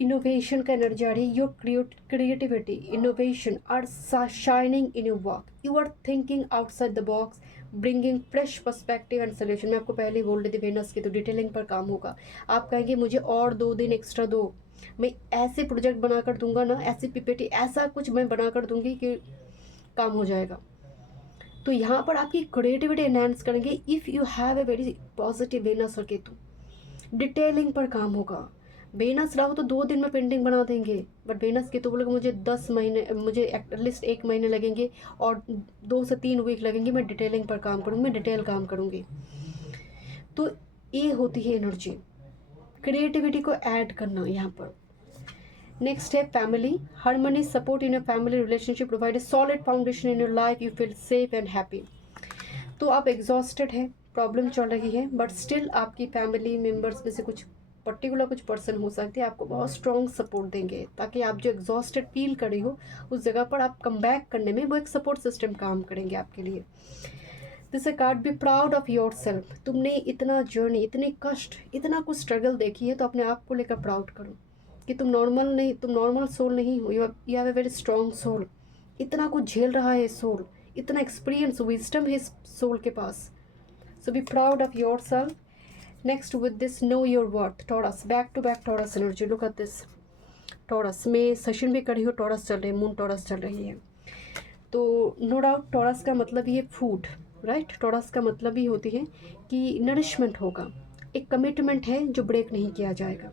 इनोवेशन का एनर्जी आ रही है, your creativity, innovation are shining in your work, you are thinking outside the box, bringing fresh perspective and solution. मैं आपको पहले ही बोल रही थी वेनस की तो डिटेलिंग पर काम होगा। आप कहेंगे मुझे और 2 दिन एक्स्ट्रा दो, मैं ऐसे प्रोजेक्ट बनाकर दूंगा ना, ऐसी पीपीटी, ऐसा कुछ मैं बनाकर दूंगी कि काम हो जाएगा। तो यहाँ पर आपकी क्रिएटिविटी एनहांस करेंगे if you have a very positive Venus और केतु। डिटेलिंग पर काम होगा। वेनस रहो तो 2 दिन में पेंटिंग बना देंगे, बट वेनस केतु बोलोगे मुझे 10 महीने, मुझे एटलीस्ट 1 महीने लगेंगे और 2 से 3 वीक लगेंगे, मैं डिटेलिंग पर काम करूँगी, मैं डिटेल काम करूँगी। तो ये होती है एनर्जी, क्रिएटिविटी को ऐड करना यहाँ पर। नेक्स्ट है family, harmony, support in your family relationship, provide a solid foundation in your life, you feel safe and happy. तो आप एग्जॉस्टेड है, प्रॉब्लम चल रही है, बट स्टिल आपकी फैमिली मेम्बर्स में से कुछ पर्टिकुलर कुछ पर्सन हो सकते हैं आपको बहुत स्ट्रॉन्ग सपोर्ट देंगे, ताकि आप जो एग्जॉस्टेड फील कर रही हो उस जगह पर आप कम बैक करने में वो एक सपोर्ट सिस्टम काम करेंगे आपके लिए। This A card, B proud of your self. तुमने इतना जर्नी, इतने कष्ट, इतना कुछ स्ट्रगल देखी है, तो अपने आप को लेकर प्राउड करो कि तुम नॉर्मल सोल नहीं हो, you have a very strong soul. इतना कुछ झेल रहा है सोल, इतना एक्सपीरियंस, विजडम है इस सोल के पास। So be proud of yourself. Next with this, know your worth, Taurus, back to back Taurus energy, look at this. Taurus में सेशन भी करी हो, टॉरस चल रही है, मून टॉरस चल रही है। तो नो डाउट टॉरस का मतलब ये फूड, राइट। टॉरस का मतलब ही होती है कि नरिशमेंट होगा, एक कमिटमेंट है जो ब्रेक नहीं किया जाएगा।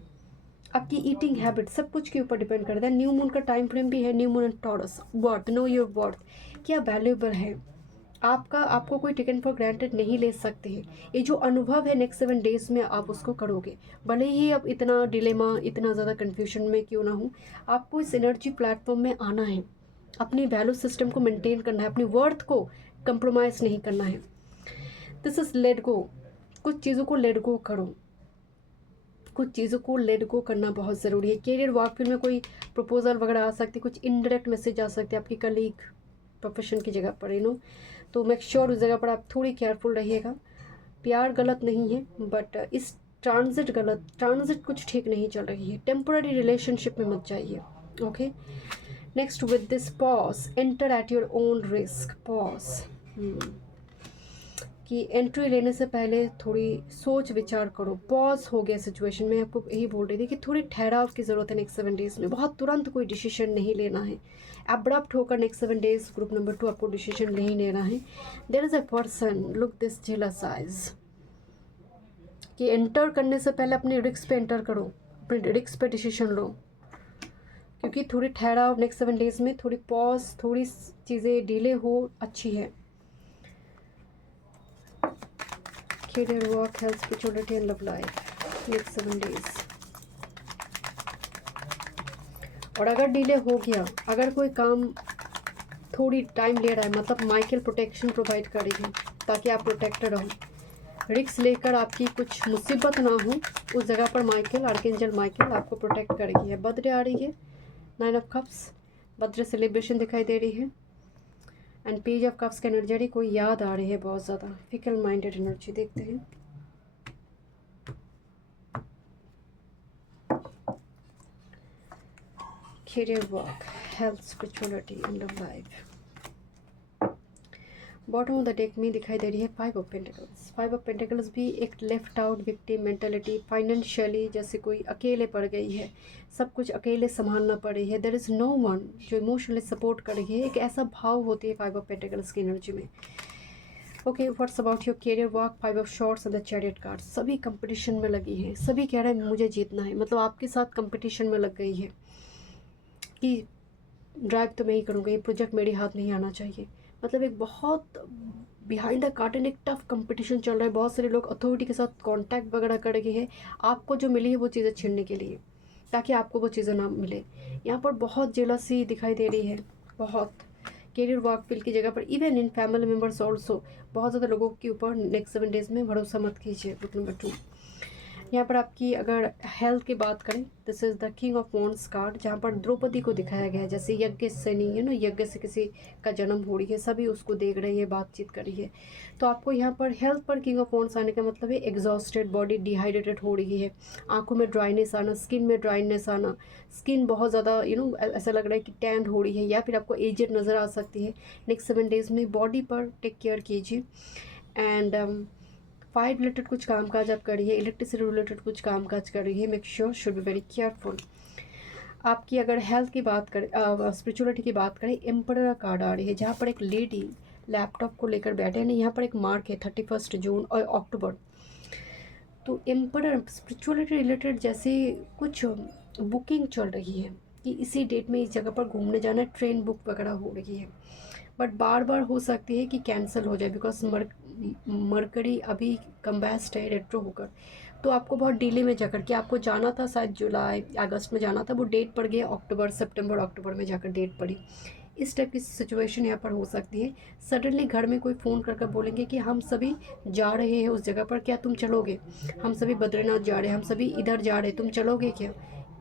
आपकी ईटिंग हैबिट सब कुछ के ऊपर डिपेंड करता है। न्यू मून का टाइम फ्रेम भी है, new moon and taurus. Worth, no your worth, क्या वैल्यूएबल है आपको कोई टेकन फॉर ग्रांटेड नहीं ले सकते हैं। ये जो अनुभव है नेक्स्ट 7 डेज में आप उसको करोगे, भले ही अब इतना डिलेमा, इतना ज़्यादा कन्फ्यूजन में क्यों ना हो, आपको इस एनर्जी प्लेटफॉर्म में आना है, अपनी वैल्यू सिस्टम को मेंटेन करना है, अपनी वर्थ को कंप्रोमाइज़ नहीं करना है। दिस इज लेट गो, कुछ चीज़ों को लेट गो करो, कुछ चीज़ों को लेट गो करना बहुत ज़रूरी है। कैरियर वर्क फील्ड में कोई प्रपोजल वगैरह आ सकती है, कुछ इनडायरेक्ट मैसेज आ सकते हैं आपकी कलीग प्रोफेशन की जगह पर, तो मेक श्योर उस जगह पर आप थोड़ी केयरफुल रहिएगा। प्यार गलत नहीं है, बट इस ट्रांजिट गलत, ट्रांजिट कुछ ठीक नहीं चल रही है, टेम्पररी रिलेशनशिप में मत जाइए। Okay, next with this pause enter at your own risk. Pause कि एंट्री लेने से पहले थोड़ी सोच विचार करो। पॉज हो गया सिचुएशन, मैं आपको यही बोल रही थी कि थोड़ी ठहराव की ज़रूरत है नेक्स्ट 7 डेज़ में। बहुत तुरंत कोई डिसीजन नहीं लेना है, एब्रप्ट होकर नेक्स्ट 7 डेज़ ग्रुप नंबर 2 आपको डिसीजन नहीं लेना है। There is a person, look this jealous eyes, कि एंटर करने से पहले अपनी रिस्क पे एंटर करो, अपने रिस्क पे डिसीजन लो, क्योंकि थोड़ी ठहराव नेक्स्ट 7 डेज़ में, थोड़ी पॉज, थोड़ी चीज़ें डिले हो अच्छी है। Career, work, health, spirituality and love life next 7 days। और अगर डिले हो गया, अगर कोई काम थोड़ी टाइम ले रहा है, मतलब माइकल प्रोटेक्शन प्रोवाइड करेगी ताकि आप प्रोटेक्टेड रहो। रिस्क लेकर आपकी कुछ मुसीबत ना हो, उस जगह पर माइकल, आर्कएंजल माइकल आपको प्रोटेक्ट करेगी। है बर्थडे आ रही है, 9 ऑफ कप्स, बर्थडे सेलिब्रेशन दिखाई दे रही है। एंड पेज ऑफ कप्स का एनर्जी, कोई याद आ रही है बहुत ज़्यादा, फिकल माइंडेड एनर्जी। देखते हैं career, work, health, spirituality and love life। Bottom of the deck में दिखाई दे रही है 5 ऑफ पेंटिकल्स। 5 ऑफ पेंटिकल्स भी एक left out victim mentality, financially जैसे कोई अकेले पड़ गई है, सब कुछ अकेले संभालना पड़ी है, देयर इज़ नो वन जो इमोशनली सपोर्ट करेगी, एक ऐसा भाव होती है 5 ऑफ पेंटिकल्स की एनर्जी में। Okay, what's about your career, work, 5 of shorts and the chariot card. सभी कंपटीशन में लगी हैं, सभी कह रहे हैं मुझे जीतना है, मतलब आपके साथ कंपटीशन में लग गई है कि ड्राइव तो मैं ही करूँगा, ये प्रोजेक्ट मेरे हाथ नहीं आना चाहिए। मतलब एक बहुत बिहाइंड द कार्टन एक टफ कंपटीशन चल रहा है। बहुत सारे लोग अथॉरिटी के साथ कांटेक्ट वगैरह कर रहे हैं आपको जो मिली है वो चीज़ें छीनने के लिए, ताकि आपको वो चीज़ें ना मिले। यहाँ पर बहुत जेलसी दिखाई दे रही है, बहुत। करियर, वर्क, फील्ड की जगह पर, even in family members also, बहुत ज़्यादा लोगों के ऊपर नेक्स्ट 7 डेज़ में भरोसा मत कीजिए। बुक नंबर 2, यहाँ पर आपकी अगर हेल्थ की बात करें, this is the king of wands card, जहाँ पर द्रौपदी को दिखाया गया है जैसे यज्ञ से नहीं है ना, यज्ञ से किसी का जन्म हो रही है, सभी उसको देख रही है, बातचीत कर रही है। तो आपको यहाँ पर हेल्थ पर किंग ऑफ वॉन्ड्स आने का मतलब है एग्जॉस्टेड, बॉडी डिहाइड्रेटेड हो रही है, आंखों में ड्राइनेस आना, स्किन में ड्राइनेस आना, स्किन बहुत ज़्यादा ऐसा लग रहा है कि टैंड हो रही है, या फिर आपको एजेड नज़र आ सकती है। नेक्स्ट 7 डेज़ में बॉडी पर टेक केयर कीजिए। एंड फायर रिलेटेड कुछ कामकाज आप करिए, इलेक्ट्रिसिटी रिलेटेड कुछ कामकाज करिए, make sure should be very careful. आपकी अगर हेल्थ की बात करें, स्पिरिचुअलिटी की बात करें, एम्परर कार्ड आ रही है, जहाँ पर एक लेडी लैपटॉप को लेकर बैठे हैं। यहाँ पर एक मार्क है 31 जून और अक्टूबर। तो एम्परर स्पिरिचुअलिटी रिलेटेड जैसे कुछ बुकिंग चल रही है कि इसी डेट में इस जगह पर घूमने जाना, ट्रेन बुक वगैरह हो रही है, बट बार बार हो सकती है कि कैंसिल हो जाए, बिकॉज मरकरी अभी कम्बैस्ट है रेट्रो होकर। तो आपको बहुत डिले में जाकर के, आपको जाना था शायद जुलाई अगस्त में जाना था, वो डेट पड़ गया अक्टूबर, सितंबर अक्टूबर में जाकर डेट पड़ी। इस टाइप की सिचुएशन यहाँ पर हो सकती है। सडनली घर में कोई फ़ोन कर बोलेंगे कि हम सभी जा रहे हैं उस जगह पर, क्या तुम चलोगे? हम सभी बद्रीनाथ जा रहे हैं, हम सभी इधर जा रहे हैं, तुम चलोगे क्या?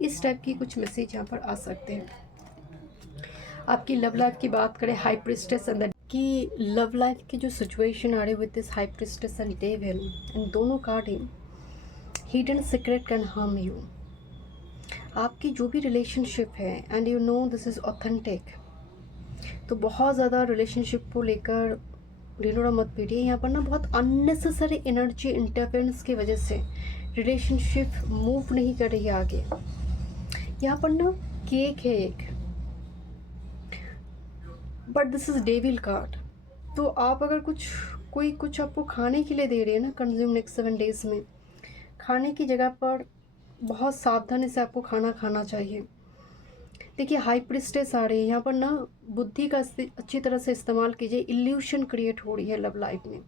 इस टाइप की कुछ मैसेज यहाँ पर आ सकते हैं। आपकी लव लाइफ की बात करें, हाई प्रिस्टेस एंड की लव लाइफ की जो सिचुएशन आ रही है with this high priestess and devil, and दोनों कार्ड हैं, hidden secret can harm you. आपकी जो भी रिलेशनशिप है and you know this is authentic, तो बहुत ज़्यादा रिलेशनशिप को लेकर ढिंढोरा मत पीटिए। यहाँ पर ना बहुत अननेसेसरी एनर्जी इंटरफेरेंस की वजह से रिलेशनशिप मूव नहीं कर रही है आगे। यहाँ पर ना केक है एक, but this is devil card. तो आप अगर कोई कुछ आपको खाने के लिए दे रहे हैं ना, कंज्यूम नेक्स्ट 7 डेज़ में, खाने की जगह पर बहुत सावधानी से आपको खाना खाना चाहिए। देखिए हाई प्रिस्टेस आ रही है यहाँ पर ना, बुद्धि का अच्छी तरह से इस्तेमाल कीजिए। इल्यूशन क्रिएट हो रही है लव लाइफ में,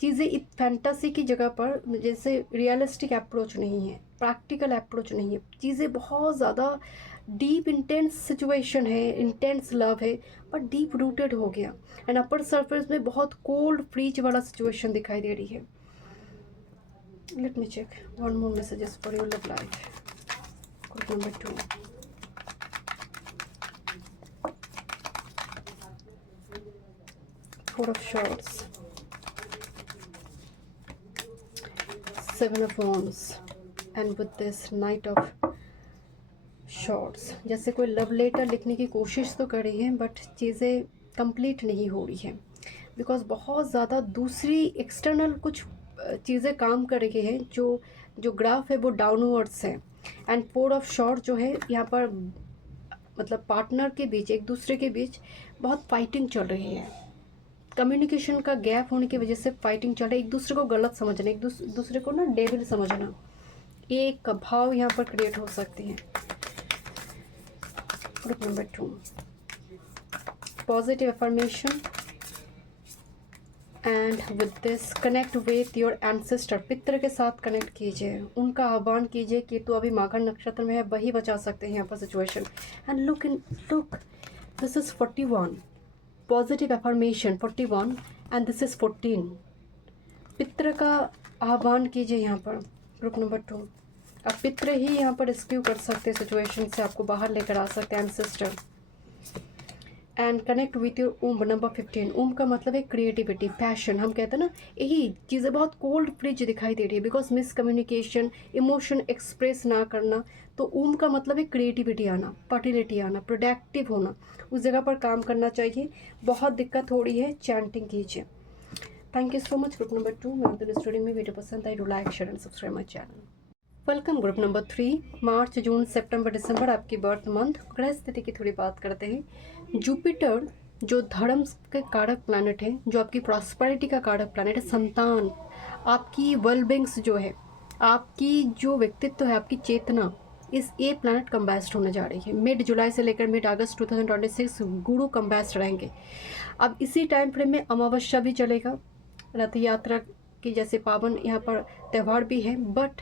चीज़ें फैंटासी की जगह पर जैसे रियलिस्टिक अप्रोच नहीं है, प्रैक्टिकल अप्रोच नहीं है, चीज़ें बहुत ज़्यादा डीप इंटेंस सिचुएशन है, इंटेंस लव है, पर डीप रूटेड हो गया। एंड अपर सरफेस में बहुत कोल्ड फ्रीज वाला सिचुएशन दिखाई दे रही है। Let me check one more messages for your love life, group number 2। Four of swords, 7 of Wands and with this Knight of Swords। जैसे कोई लव लेटर लिखने की कोशिश तो कर रही है बट चीज़ें कंप्लीट नहीं हो रही है, बिकॉज बहुत ज़्यादा दूसरी एक्सटर्नल कुछ चीज़ें काम कर रही है। जो ग्राफ है वो डाउनवर्ड्स है। एंड 4 ऑफ शॉर्ट जो है यहाँ पर मतलब पार्टनर के बीच, एक दूसरे के बीच बहुत फाइटिंग चल रही है। कम्युनिकेशन का गैप होने की वजह से फाइटिंग चल रही है, एक दूसरे को गलत समझना, एक दूसरे को ना डेविल समझना, एक भाव यहाँ पर क्रिएट हो सकती है। Group number 2, positive affirmation and with this connect with your ancestor. पितृ के साथ कनेक्ट कीजिए, उनका आह्वान कीजिए कि तू अभी माघ नक्षत्र में है, वही बचा सकते हैं यहाँ पर situation. And look this is 41, positive affirmation 41 and this is 14। पितृ का आह्वान कीजिए यहाँ पर। ग्रुप नंबर 2, अब पितृ ही यहाँ पर रेस्क्यू कर सकते हैं सिचुएशन से, आपको बाहर लेकर आ सकते हैं ancestor. And connect with your womb number 15। Womb का मतलब है क्रिएटिविटी, पैशन। हम कहते हैं ना, यही चीज़ें बहुत कोल्ड फ्रिज दिखाई दे रही है बिकॉज मिसकम्युनिकेशन, इमोशन एक्सप्रेस ना करना। तो ऊम्ब का मतलब है क्रिएटिविटी आना, फर्टिलिटी आना, प्रोडक्टिव होना, उस जगह पर काम करना चाहिए। बहुत दिक्कत हो रही है, चैंटिंग कीजिए। Thank you so much. Group number 2 मैं स्टोरी में वीडियो पसंद आई, do like share and subscribe my channel. Welcome. Group number 3, मार्च जून सितंबर दिसंबर आपकी बर्थ मंथ। ग्रह स्थिति की थोड़ी बात करते हैं। जुपिटर जो धर्म के कारक प्लैनेट है, जो आपकी प्रॉस्पेरिटी का कारक प्लैनेट है, संतान, आपकी वेलबिंग्स जो है, आपकी जो व्यक्तित्व है, आपकी चेतना, इस ये प्लैनेट कंबास्ट होने जा रही है। मिड जुलाई से लेकर मिड अगस्त 2026 गुरु कंबास्ट रहेंगे। अब इसी टाइम फ्रेम में अमावस्या भी चलेगा, रथ यात्रा की जैसे पावन यहाँ पर त्यौहार भी है। बट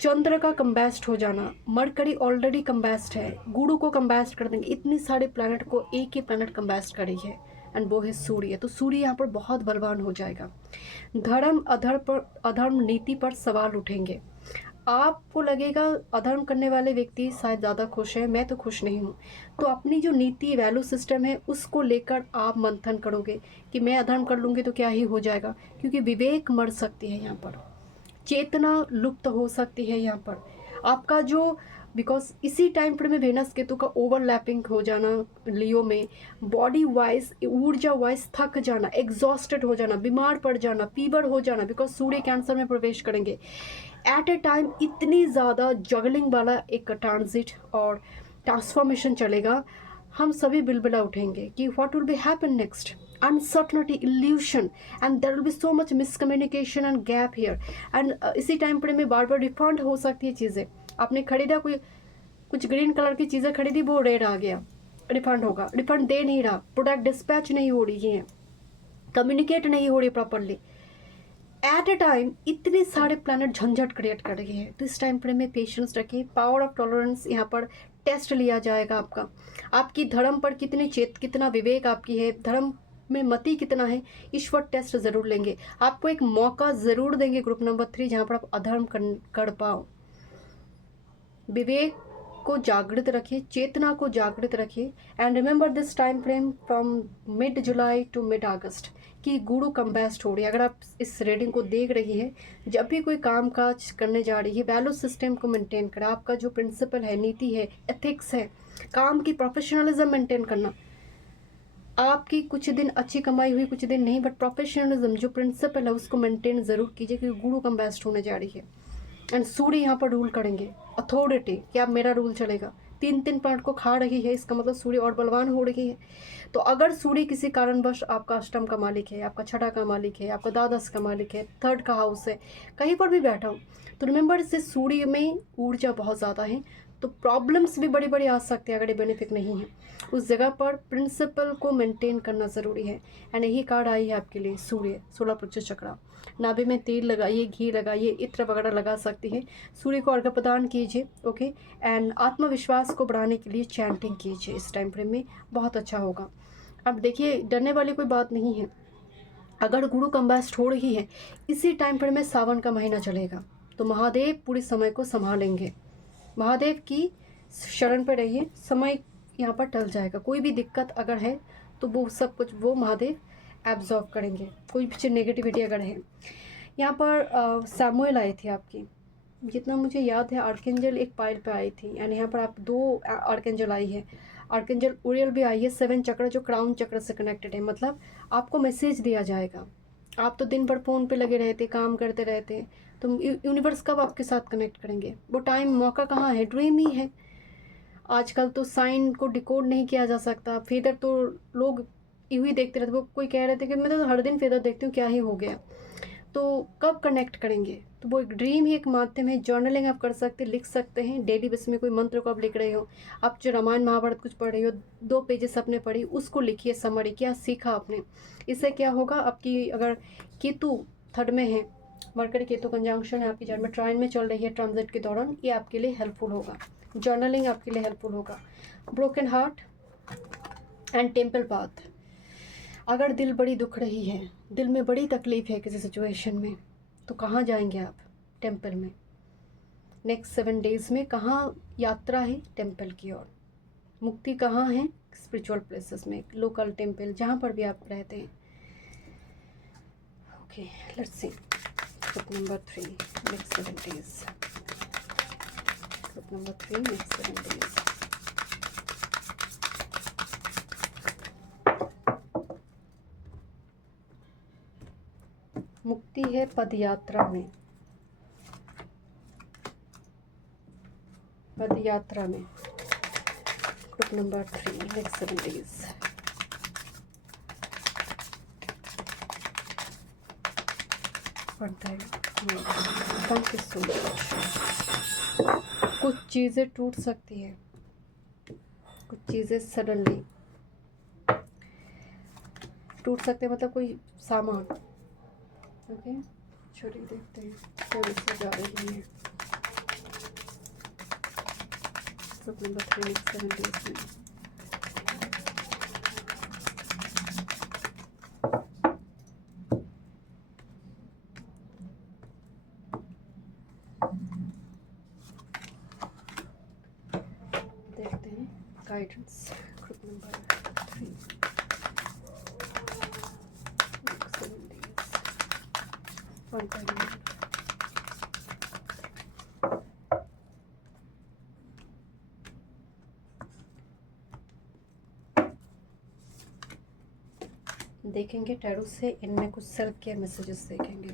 चंद्र का कंबास्ट हो जाना, मरकरी ऑलरेडी कंबास्ट है, गुरु को कंबास्ट कर देंगे। इतनी सारे प्लैनेट को एक ही प्लैनेट कंबास्ट करी है एंड वो है सूर्य। तो सूर्य यहाँ पर बहुत बलवान हो जाएगा। धर्म अधर्म नीति पर सवाल उठेंगे। आपको लगेगा अधर्म करने वाले व्यक्ति शायद ज़्यादा खुश है, मैं तो खुश नहीं हूँ। तो अपनी जो नीति वैल्यू सिस्टम है उसको लेकर आप मंथन करोगे कि मैं अधर्म कर लूँगी तो क्या ही हो जाएगा, क्योंकि विवेक मर सकती है यहाँ पर, चेतना लुप्त हो सकती है यहाँ पर आपका जो, बिकॉज इसी टाइम पर में वेनस केतु का ओवरलैपिंग हो जाना लियो में, बॉडी वाइज ऊर्जा वाइज थक जाना, एग्जॉस्टेड हो जाना, बीमार पड़ जाना, फीवर हो जाना, बिकॉज सूर्य कैंसर में प्रवेश करेंगे एट ए टाइम। इतनी ज़्यादा जगलिंग वाला एक ट्रांजिट और ट्रांसफॉर्मेशन चलेगा, हम सभी बिलबिला उठेंगे कि what will be happen next, uncertainty, illusion, and there will be so much miscommunication and gap here. And इसी टाइम पर में बार बार रिफंड हो सकती है चीज़ें। आपने खरीदा कुछ ग्रीन कलर की चीज़ें खरीदी, वो रेड आ गया, रिफंड होगा, रिफंड दे नहीं रहा, प्रोडक्ट डिस्पैच नहीं हो रही है, कम्युनिकेट नहीं हो रही प्रॉपरली एट ए टाइम। इतने सारे प्लैनेट झंझट क्रिएट कर रही है। तो इस टाइम फ्रेम में पेशेंस रखिए, पावर ऑफ टॉलरेंस यहाँ पर टेस्ट लिया जाएगा आपका, आपकी धर्म पर कितना विवेक आपकी है, धर्म में मति कितना है, ईश्वर टेस्ट ज़रूर लेंगे, आपको एक मौका ज़रूर देंगे ग्रुप नंबर 3 जहाँ पर आप अधर्म कर पाओ। विवेक को जागृत रखिए, चेतना को जागृत रखिए। And remember this time frame from mid July to mid August कि गुरु कंबास्ट हो रही है। अगर आप इस रीडिंग को देख रही है, जब भी कोई काम काज करने जा रही है, वैल्यू सिस्टम को मेंटेन करें। आपका जो प्रिंसिपल है, नीति है, एथिक्स है, काम की प्रोफेशनलिज्म मेंटेन करना। आपकी कुछ दिन अच्छी कमाई हुई, कुछ दिन नहीं, बट प्रोफेशनलिज्म जो प्रिंसिपल है उसको मेंटेन ज़रूर कीजिए, क्योंकि गुरु कंबास्ट होने जा रही है। एंड सूर्य यहाँ पर रूल करेंगे, अथॉरिटी, कि अब मेरा रूल चलेगा। 3 पॉइंट को खा रही है, इसका मतलब सूर्य और बलवान हो रही है। तो अगर सूर्य किसी कारणवश आपका अष्टम का मालिक है, आपका छठा का मालिक है, आपका द्वादश का मालिक है, 3rd का हाउस है, कहीं पर भी बैठा हो, तो रिमेंबर इससे सूर्य में ऊर्जा बहुत ज़्यादा है, तो प्रॉब्लम्स भी बड़ी बड़ी आ सकती है अगर ये बेनिफिट नहीं है। उस जगह पर प्रिंसिपल को मेंटेन करना ज़रूरी है। एंड यही कार्ड आई है आपके लिए, सूर्य, 16 पृष्ठ चक्रा। नाभि में तेल लगाइए, घी लगाइए, इत्र वगैरह लगा सकती है। सूर्य को अर्घ्य प्रदान कीजिए, ओके। एंड आत्मविश्वास को बढ़ाने के लिए चैंटिंग कीजिए, इस टाइम फ्रेम में बहुत अच्छा होगा। अब देखिए, डरने वाली कोई बात नहीं है। अगर गुरु कंबास्ट हो रही है, इसी टाइम फ्रेम में सावन का महीना चलेगा, तो महादेव पूरे समय को संभालेंगे। महादेव की शरण पर रहिए, समय यहाँ पर टल जाएगा। कोई भी दिक्कत अगर है तो वो सब कुछ वो महादेव एब्जॉर्ब करेंगे, कोई भी नेगेटिविटी अगर है। यहाँ पर सैमुएल आए थे आपकी, जितना मुझे याद है आर्केंजल एक पायल पे आई थी, एंड यहाँ पर आप 2 आर्केंजल आई है, आर्केंजल उरियल भी आई है, 7 चक्र जो क्राउन चक्र से कनेक्टेड है। मतलब आपको मैसेज दिया जाएगा। आप तो दिन भर फ़ोन पे लगे रहते, काम करते रहते, तो यूनिवर्स कब आपके साथ कनेक्ट करेंगे? वो टाइम मौका कहाँ है? ड्रीम ही है। आजकल तो साइन को डिकोड नहीं किया जा सकता। फेदर तो लोग यूँ ही देखते रहते, वो कोई कह रहे थे कि मैं तो हर दिन फेदर देखती हूँ, क्या ही हो गया। तो कब कनेक्ट करेंगे? तो वो एक ड्रीम ही एक माध्यम है। जर्नलिंग आप कर सकते हैं, लिख सकते हैं डेली बेस में। कोई मंत्र को आप लिख रहे हो, आप जो रामायण महाभारत कुछ पढ़ रहे हो, 2 पेजेस अपने पढ़ी, उसको लिखिए समरी, क्या सीखा आपने। इससे क्या होगा, आपकी अगर केतु 3rd में है, मरकरी केतु कंजंक्शन है आपकी जन्म में, ट्राइन में चल रही है ट्रांजिट के दौरान, ये आपके लिए हेल्पफुल होगा। जर्नलिंग आपके लिए हेल्पफुल होगा। Broken heart and temple path, अगर दिल बड़ी दुख रही है, दिल में बड़ी तकलीफ़ है किसी सिचुएशन में, तो कहाँ जाएंगे आप? टेम्पल में। नेक्स्ट 7 डेज़ में कहाँ यात्रा है? टेम्पल की ओर। मुक्ति कहाँ है? स्पिरिचुअल प्लेसेस में, लोकल टेम्पल जहाँ पर भी आप रहते हैं। Okay, let's see group number 3 next 7 days. Group number 3 next 7 days. मुक्ति है पदयात्रा में, पदयात्रा में। Group number 3 next 7 days. पढ़ता है। Thank you so much. कुछ चीज़ें टूट सकती है, कुछ चीज़ें सडनली टूट सकते हैं, मतलब कोई सामान। ओके, छोटी देखते हैं थोड़ी सी जा रही है। ग्रुप नंबर 3 नेक्स्ट 7 डेज में। देखते हैं guidance. Group number 3 next 7 days. 1 time. देखेंगे टैरो से, इनमें कुछ सेल्फ केयर मैसेजेस देखेंगे।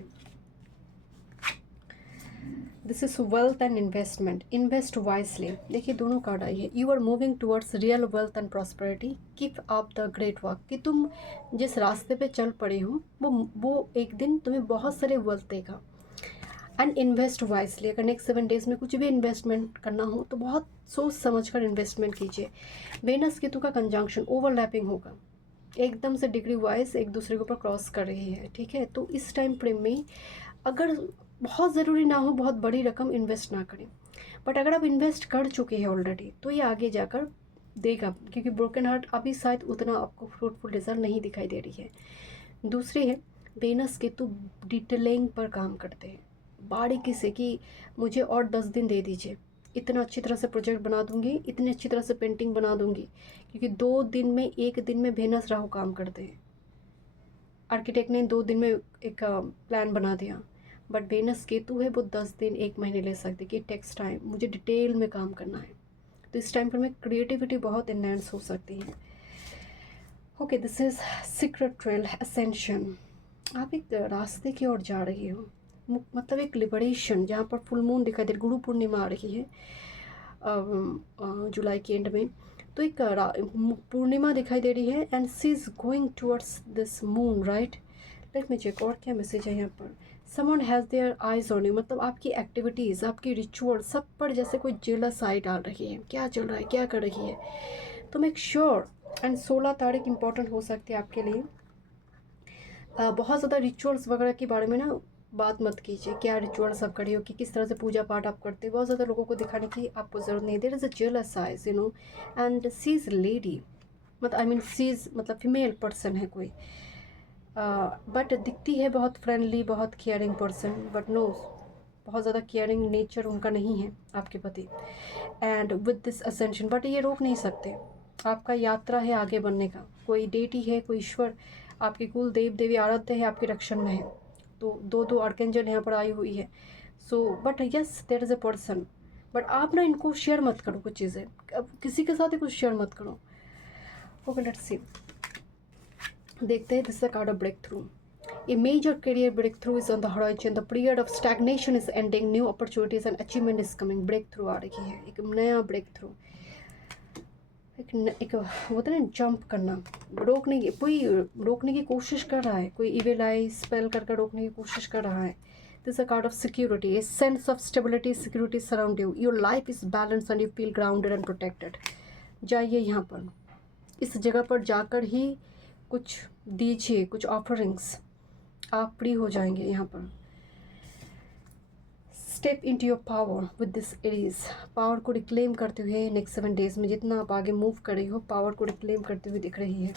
This is wealth and investment, invest wisely. देखिए दोनों कार्ड आई है। You are moving towards real wealth and prosperity, keep up the great work. कि तुम जिस रास्ते पे चल पड़े हो वो एक दिन तुम्हें बहुत सारे वेल्थ देगा। एंड इन्वेस्ट वाइसली, अगर नेक्स्ट 7 डेज़ में कुछ भी इन्वेस्टमेंट करना हो तो बहुत सोच समझ कर इन्वेस्टमेंट कीजिए। वेनस केतु का कंजंक्शन ओवरलैपिंग होगा, एकदम से डिग्री वाइज एक दूसरे के ऊपर क्रॉस कर रही है। ठीक है, तो इस टाइम फ्रेम में अगर बहुत ज़रूरी ना हो बहुत बड़ी रकम इन्वेस्ट ना करें, बट अगर आप इन्वेस्ट कर चुके हैं ऑलरेडी तो ये आगे जाकर देगा, क्योंकि ब्रोकन हार्ट अभी शायद उतना आपको फ्रूटफुल रिजल्ट नहीं दिखाई दे रही है। दूसरी है वेनस केतु डिटेलिंग पर काम करते हैं, बारीकी से, कि मुझे और 10 दिन दे दीजिए, इतना अच्छी तरह से प्रोजेक्ट बना दूंगी, इतनी अच्छी तरह से पेंटिंग बना दूंगी। क्योंकि 2 दिन में 1 दिन में वेनस राहु काम करते हैं। आर्किटेक्ट ने 2 दिन में एक प्लान बना दिया, बट वेनस केतु है वो 10 दिन 1 महीने ले सकते, कि टेक्स टाइम, मुझे डिटेल में काम करना है। तो इस टाइम पर में क्रिएटिविटी बहुत इनहेंस हो सकती है। Okay, this is secret trail ascension. आप एक रास्ते की ओर जा रही हो, मतलब एक लिबरेशन, जहाँ पर फुल मून दिखाई दे रही, गुरु पूर्णिमा आ रही है जुलाई के एंड में, तो एक पूर्णिमा दिखाई दे रही है, and she is going towards this moon, right. Let me check और क्या मैसेज है यहाँ पर। Someone has their eyes on you, मतलब आपकी एक्टिविटीज़, आपकी रिचुअल सब पर जैसे कोई जेलस आई डाल रही है, क्या चल रहा है, क्या कर रही है। तो मेक श्योर। एंड 16 तारीख इंपॉर्टेंट हो सकती है आपके लिए। बहुत ज़्यादा रिचुअल्स वगैरह के बारे में ना बात मत कीजिए, क्या रिचुअल्स आप करी हो, कि किस तरह से पूजा पाठ आप करते हो, बहुत ज़्यादा लोगों को दिखाने की आपको ज़रूरत नहीं। There is a jealous eyes, you know, and she is lady, मतलब आई मीन सी इज़ मतलब फीमेल पर्सन है कोई, बट दिखती है बहुत फ्रेंडली, बहुत केयरिंग पर्सन, बट नो, बहुत ज़्यादा केयरिंग नेचर उनका नहीं है आपके पति। And with this ascension, but ये रोक नहीं सकते, आपका यात्रा है आगे बढ़ने का। कोई डेटी है, कोई ईश्वर, आपके कुल देव देवी आराध्य है आपके रक्षण में है, तो दो दो आर्केंजल यहाँ पर आई हुई है। So but yes there is a person, but आप ना इनको शेयर मत करो कुछ चीज़ें, अब किसी के साथ ही कुछ शेयर मत करो। ओके लेट्स सी, देखते हैं। This is the card of breakthrough. A major career breakthrough is on the horizon. The period of stagnation is ending. New opportunities and achievement is coming. Breakthrough आ रही है, एक नया breakthrough, एक होता है ना जंप करना, कोई रोकने की कोशिश कर रहा है, कोई इविल आई स्पेल करके रोकने की कोशिश कर रहा है। This a card of security, a sense of stability, security surround you, your life is balance and you feel grounded and protected. जाइए यहाँ पर, इस जगह पर जाकर ही कुछ दीजिए, कुछ ऑफरिंग्स, आप फ्री हो जाएंगे यहाँ पर। Step into your power with this Aries, power को रिक्लेम करते हुए नेक्स्ट 7 डेज में जितना आप आगे मूव कर रही हो, पावर को रिक्लेम करते हुए दिख रही है।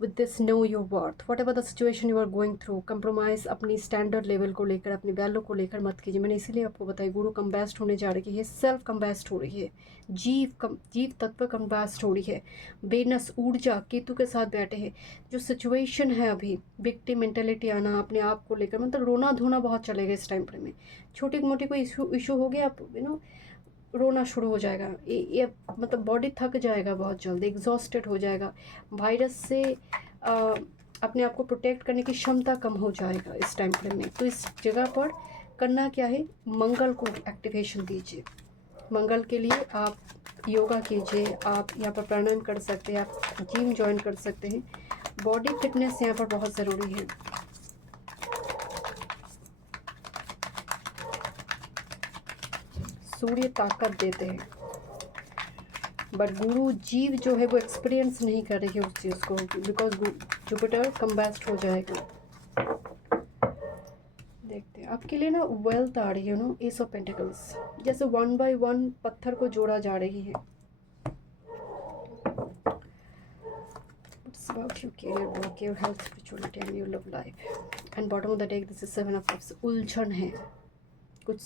With this know your worth, whatever the situation you are going through, compromise अपनी स्टैंडर्ड लेवल को लेकर, अपनी वैल्यू को लेकर मत कीजिए। मैंने इसीलिए आपको बताया गुरु कम्बैस्ट होने जा रही है, सेल्फ कम्बैस्ट हो रही है, जीव तत्व कम्बैस्ट हो रही है। बेनस ऊर्जा केतु के साथ बैठे हैं। जो सिचुएशन है अभी, विक्टिम मेंटेलिटी आना अपने आप को लेकर, मतलब रोना धोना बहुत चलेगा इस टाइम फ्रेम में। छोटी मोटी कोई इशू हो गया, आप रोना शुरू हो जाएगा, ये मतलब बॉडी थक जाएगा बहुत जल्द, एग्जॉस्टेड हो जाएगा। वायरस से अपने आप को प्रोटेक्ट करने की क्षमता कम हो जाएगा इस टाइम फ्रेम में। तो इस जगह पर करना क्या है, मंगल को एक्टिवेशन दीजिए। मंगल के लिए आप योगा कीजिए, आप यहाँ पर प्राणायाम कर सकते हैं, आप जिम ज्वाइन कर सकते हैं। बॉडी फिटनेस यहाँ पर बहुत ज़रूरी है। सूर्य ताकत देते हैं, बट गुरु जीव जो है वो एक्सपीरियंस नहीं कर रही है उस चीज़ को, बिकॉज जुपिटर कम्बैस्ट हो जाएगा। देखते हैं आपके लिए ना वेल्थ आ रही है, नो एस ऑफ पेंटिकल्स, जैसे 1 बाय 1 पत्थर को जोड़ा जा रही है। It's about your career, work, your health, spirituality and your love life. And bottom of the deck, this is 7 of cups. उलझन है, कुछ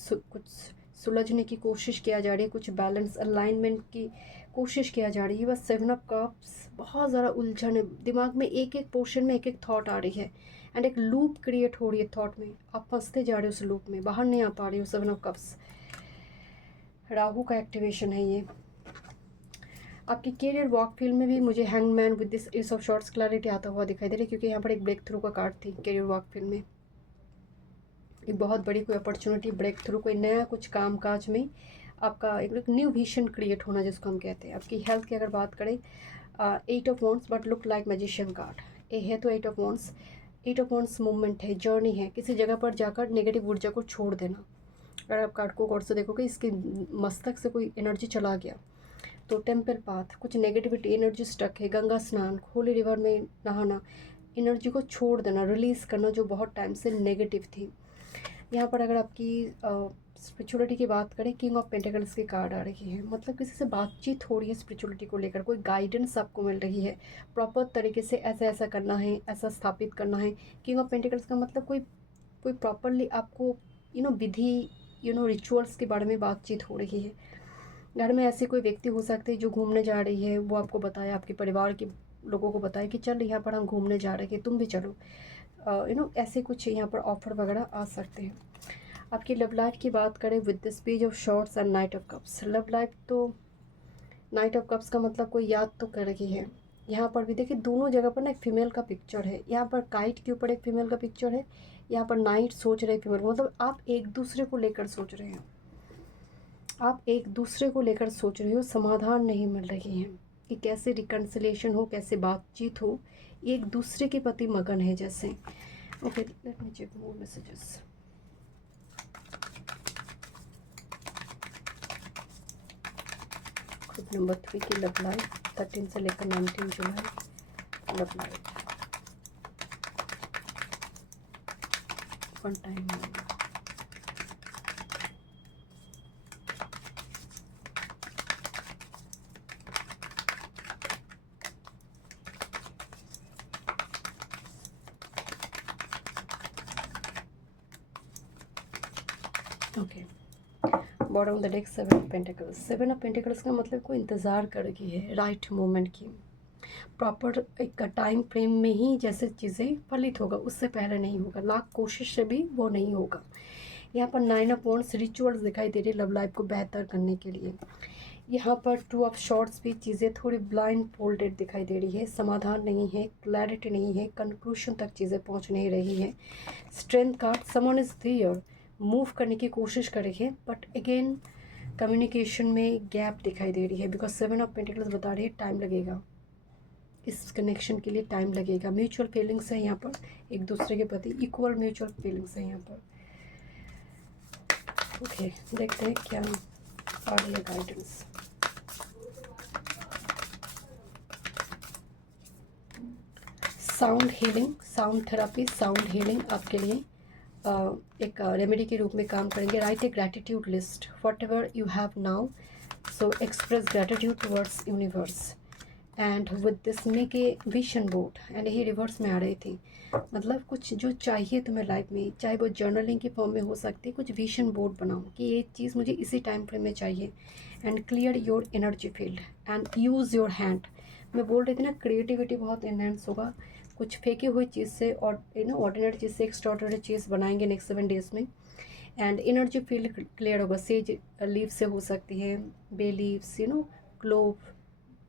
सुलझने की कोशिश किया जा रही है, कुछ बैलेंस अलाइनमेंट की कोशिश किया जा रही है। बस 7 ऑफ कप्स बहुत ज़्यादा उलझन है, दिमाग में एक एक पोर्शन में एक एक थॉट आ रही है, एंड एक लूप क्रिएट हो रही है थॉट में, आप फंसते जा रहे हो उस लूप में, बाहर नहीं आ पा रही हो। 7 ऑफ कप्स राहु का एक्टिवेशन है ये। आपकी करियर वॉक फील्ड में भी मुझे hangman with this S of shorts clarity आता हुआ दिखाई दे रहा है, क्योंकि यहाँ पर एक ब्रेक थ्रू का कार्ड थी करियर वॉक फील्ड में। एक बहुत बड़ी कोई अपॉर्चुनिटी, ब्रेक थ्रू, कोई नया कुछ काम काज में आपका एक न्यू विजन क्रिएट होना जिसको हम कहते हैं। आपकी हेल्थ की अगर बात करें, 8 of wands but look like magician card, ये है तो 8 of wands. 8 of wands movement है, जर्नी है, किसी जगह पर जाकर नेगेटिव ऊर्जा को छोड़ देना। अगर आप कार्ड को गौर से देखोगे, इसके मस्तक से कोई एनर्जी चला गया तो टेम्पल पाथ, कुछ नेगेटिविटी एनर्जी स्टक है, गंगा स्नान, होली रिवर में नहाना, एनर्जी को छोड़ देना, रिलीज़ करना जो बहुत टाइम से नेगेटिव थी। यहाँ पर अगर आपकी स्पिरिचुअलिटी की बात करें, किंग ऑफ पेंटिकल्स की कार्ड आ रही है, मतलब किसी से बातचीत हो रही है स्पिरिचुअलिटी को लेकर, कोई गाइडेंस आपको मिल रही है, प्रॉपर तरीके से ऐसा ऐसा करना है, ऐसा स्थापित करना है। किंग ऑफ पेंटिकल्स का मतलब कोई प्रॉपरली आपको विधि रिचुअल्स के बारे में बातचीत हो रही है। घर में ऐसे कोई व्यक्ति हो सकते हैं जो घूमने जा रही है, वो आपको बताए, आपके परिवार के लोगों को बताए कि चल यहाँ पर हम घूमने जा रहे हैं, तुम भी चलो, ऐसे कुछ यहाँ पर ऑफर वगैरह आ सकते हैं। आपकी लव लाइफ की बात करें with this page of shorts and night of cups, love life तो नाइट ऑफ कप्स का मतलब कोई याद तो कर रही है। यहाँ पर भी देखिए दोनों जगह पर ना एक फीमेल का पिक्चर है, यहाँ पर काइट के ऊपर एक फीमेल का पिक्चर है, यहाँ पर नाइट सोच रहे फीमेल, मतलब आप एक दूसरे को लेकर सोच रहे हैं, आप एक दूसरे को लेकर सोच रहे हो, समाधान नहीं मिल रही है कि कैसे रिकन्सिलेशन हो, कैसे बातचीत हो, एक दूसरे के प्रति मगन है जैसे। Okay let me check more messages. Group number 3 की लव लाइफ 13 से लेकर 19 जुलाई, love life one time. Okay bottom of the deck 7 of pentacles. 7 of pentacles का मतलब कोई इंतज़ार कर रही है राइट मोमेंट की, प्रॉपर एक टाइम फ्रेम में ही जैसे चीज़ें फलित होगा, उससे पहले नहीं होगा, लाख कोशिश से भी वो नहीं होगा। यहाँ पर 9 ऑफ वांड्स रिचुअल्स दिखाई दे रही है लव लाइफ को बेहतर करने के लिए। यहाँ पर 2 ऑफ शॉर्ट्स भी चीज़ें थोड़ी ब्लाइंड फोल्डेड दिखाई दे रही है, समाधान नहीं है, क्लैरिटी नहीं है, कंक्लूशन तक चीज़ें पहुँच नहीं रही हैं। Strength card, someone is there, move करने की कोशिश करेंगे बट अगेन कम्युनिकेशन में गैप दिखाई दे रही है, बिकॉज 7 ऑफ पेंटिकल्स बता रही है टाइम लगेगा, इस कनेक्शन के लिए टाइम लगेगा। म्यूचुअल फीलिंग्स है यहाँ पर, एक दूसरे के प्रति इक्वल म्यूचुअल फीलिंग्स है यहाँ पर। ओके, देखते हैं क्या आ रही है guidance. Sound healing, sound therapy, sound healing आपके लिए एक रेमेडी के रूप में काम करेंगे। Right A gratitude list, what ever you have now, so express gratitude towards universe and with this make a vision board. And यही रिवर्स में आ रही थी, मतलब कुछ जो चाहिए तुम्हें लाइफ में, चाहे वो जर्नलिंग की फॉर्म में हो सकती है, कुछ विजन बोर्ड बनाओ कि ये चीज़ मुझे इसी टाइम फ्रेम में चाहिए। And clear your energy field and use your hand. मैं बोल रही थी ना, क्रिएटिविटी बहुत इनहेंस होगा, कुछ फेंकी हुई चीज़ से और ऑर्डिनरी चीज़ से एक्स्ट्राऑर्डिनरी चीज़ बनाएंगे नेक्स्ट 7 डेज़ में। एंड एनर्जी फील्ड क्लियर होगा, सेज लीव से हो सकती है, बे लीव्स, क्लोव,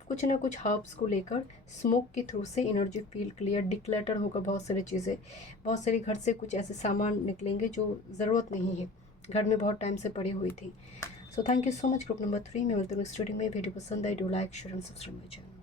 कुछ ना कुछ हर्ब्स को लेकर स्मोक के थ्रू से एनर्जी फील्ड क्लियर, डिक्लटर होगा, बहुत सारी चीज़ें, बहुत सारी घर से कुछ ऐसे सामान निकलेंगे जो ज़रूरत नहीं है, घर में बहुत टाइम से पड़ी हुई थी। So thank you so much group number 3 में। मिलते हैं नेक्स्ट वीडियो में। वीडियो पसंद आई, do like share and subscribe my channel.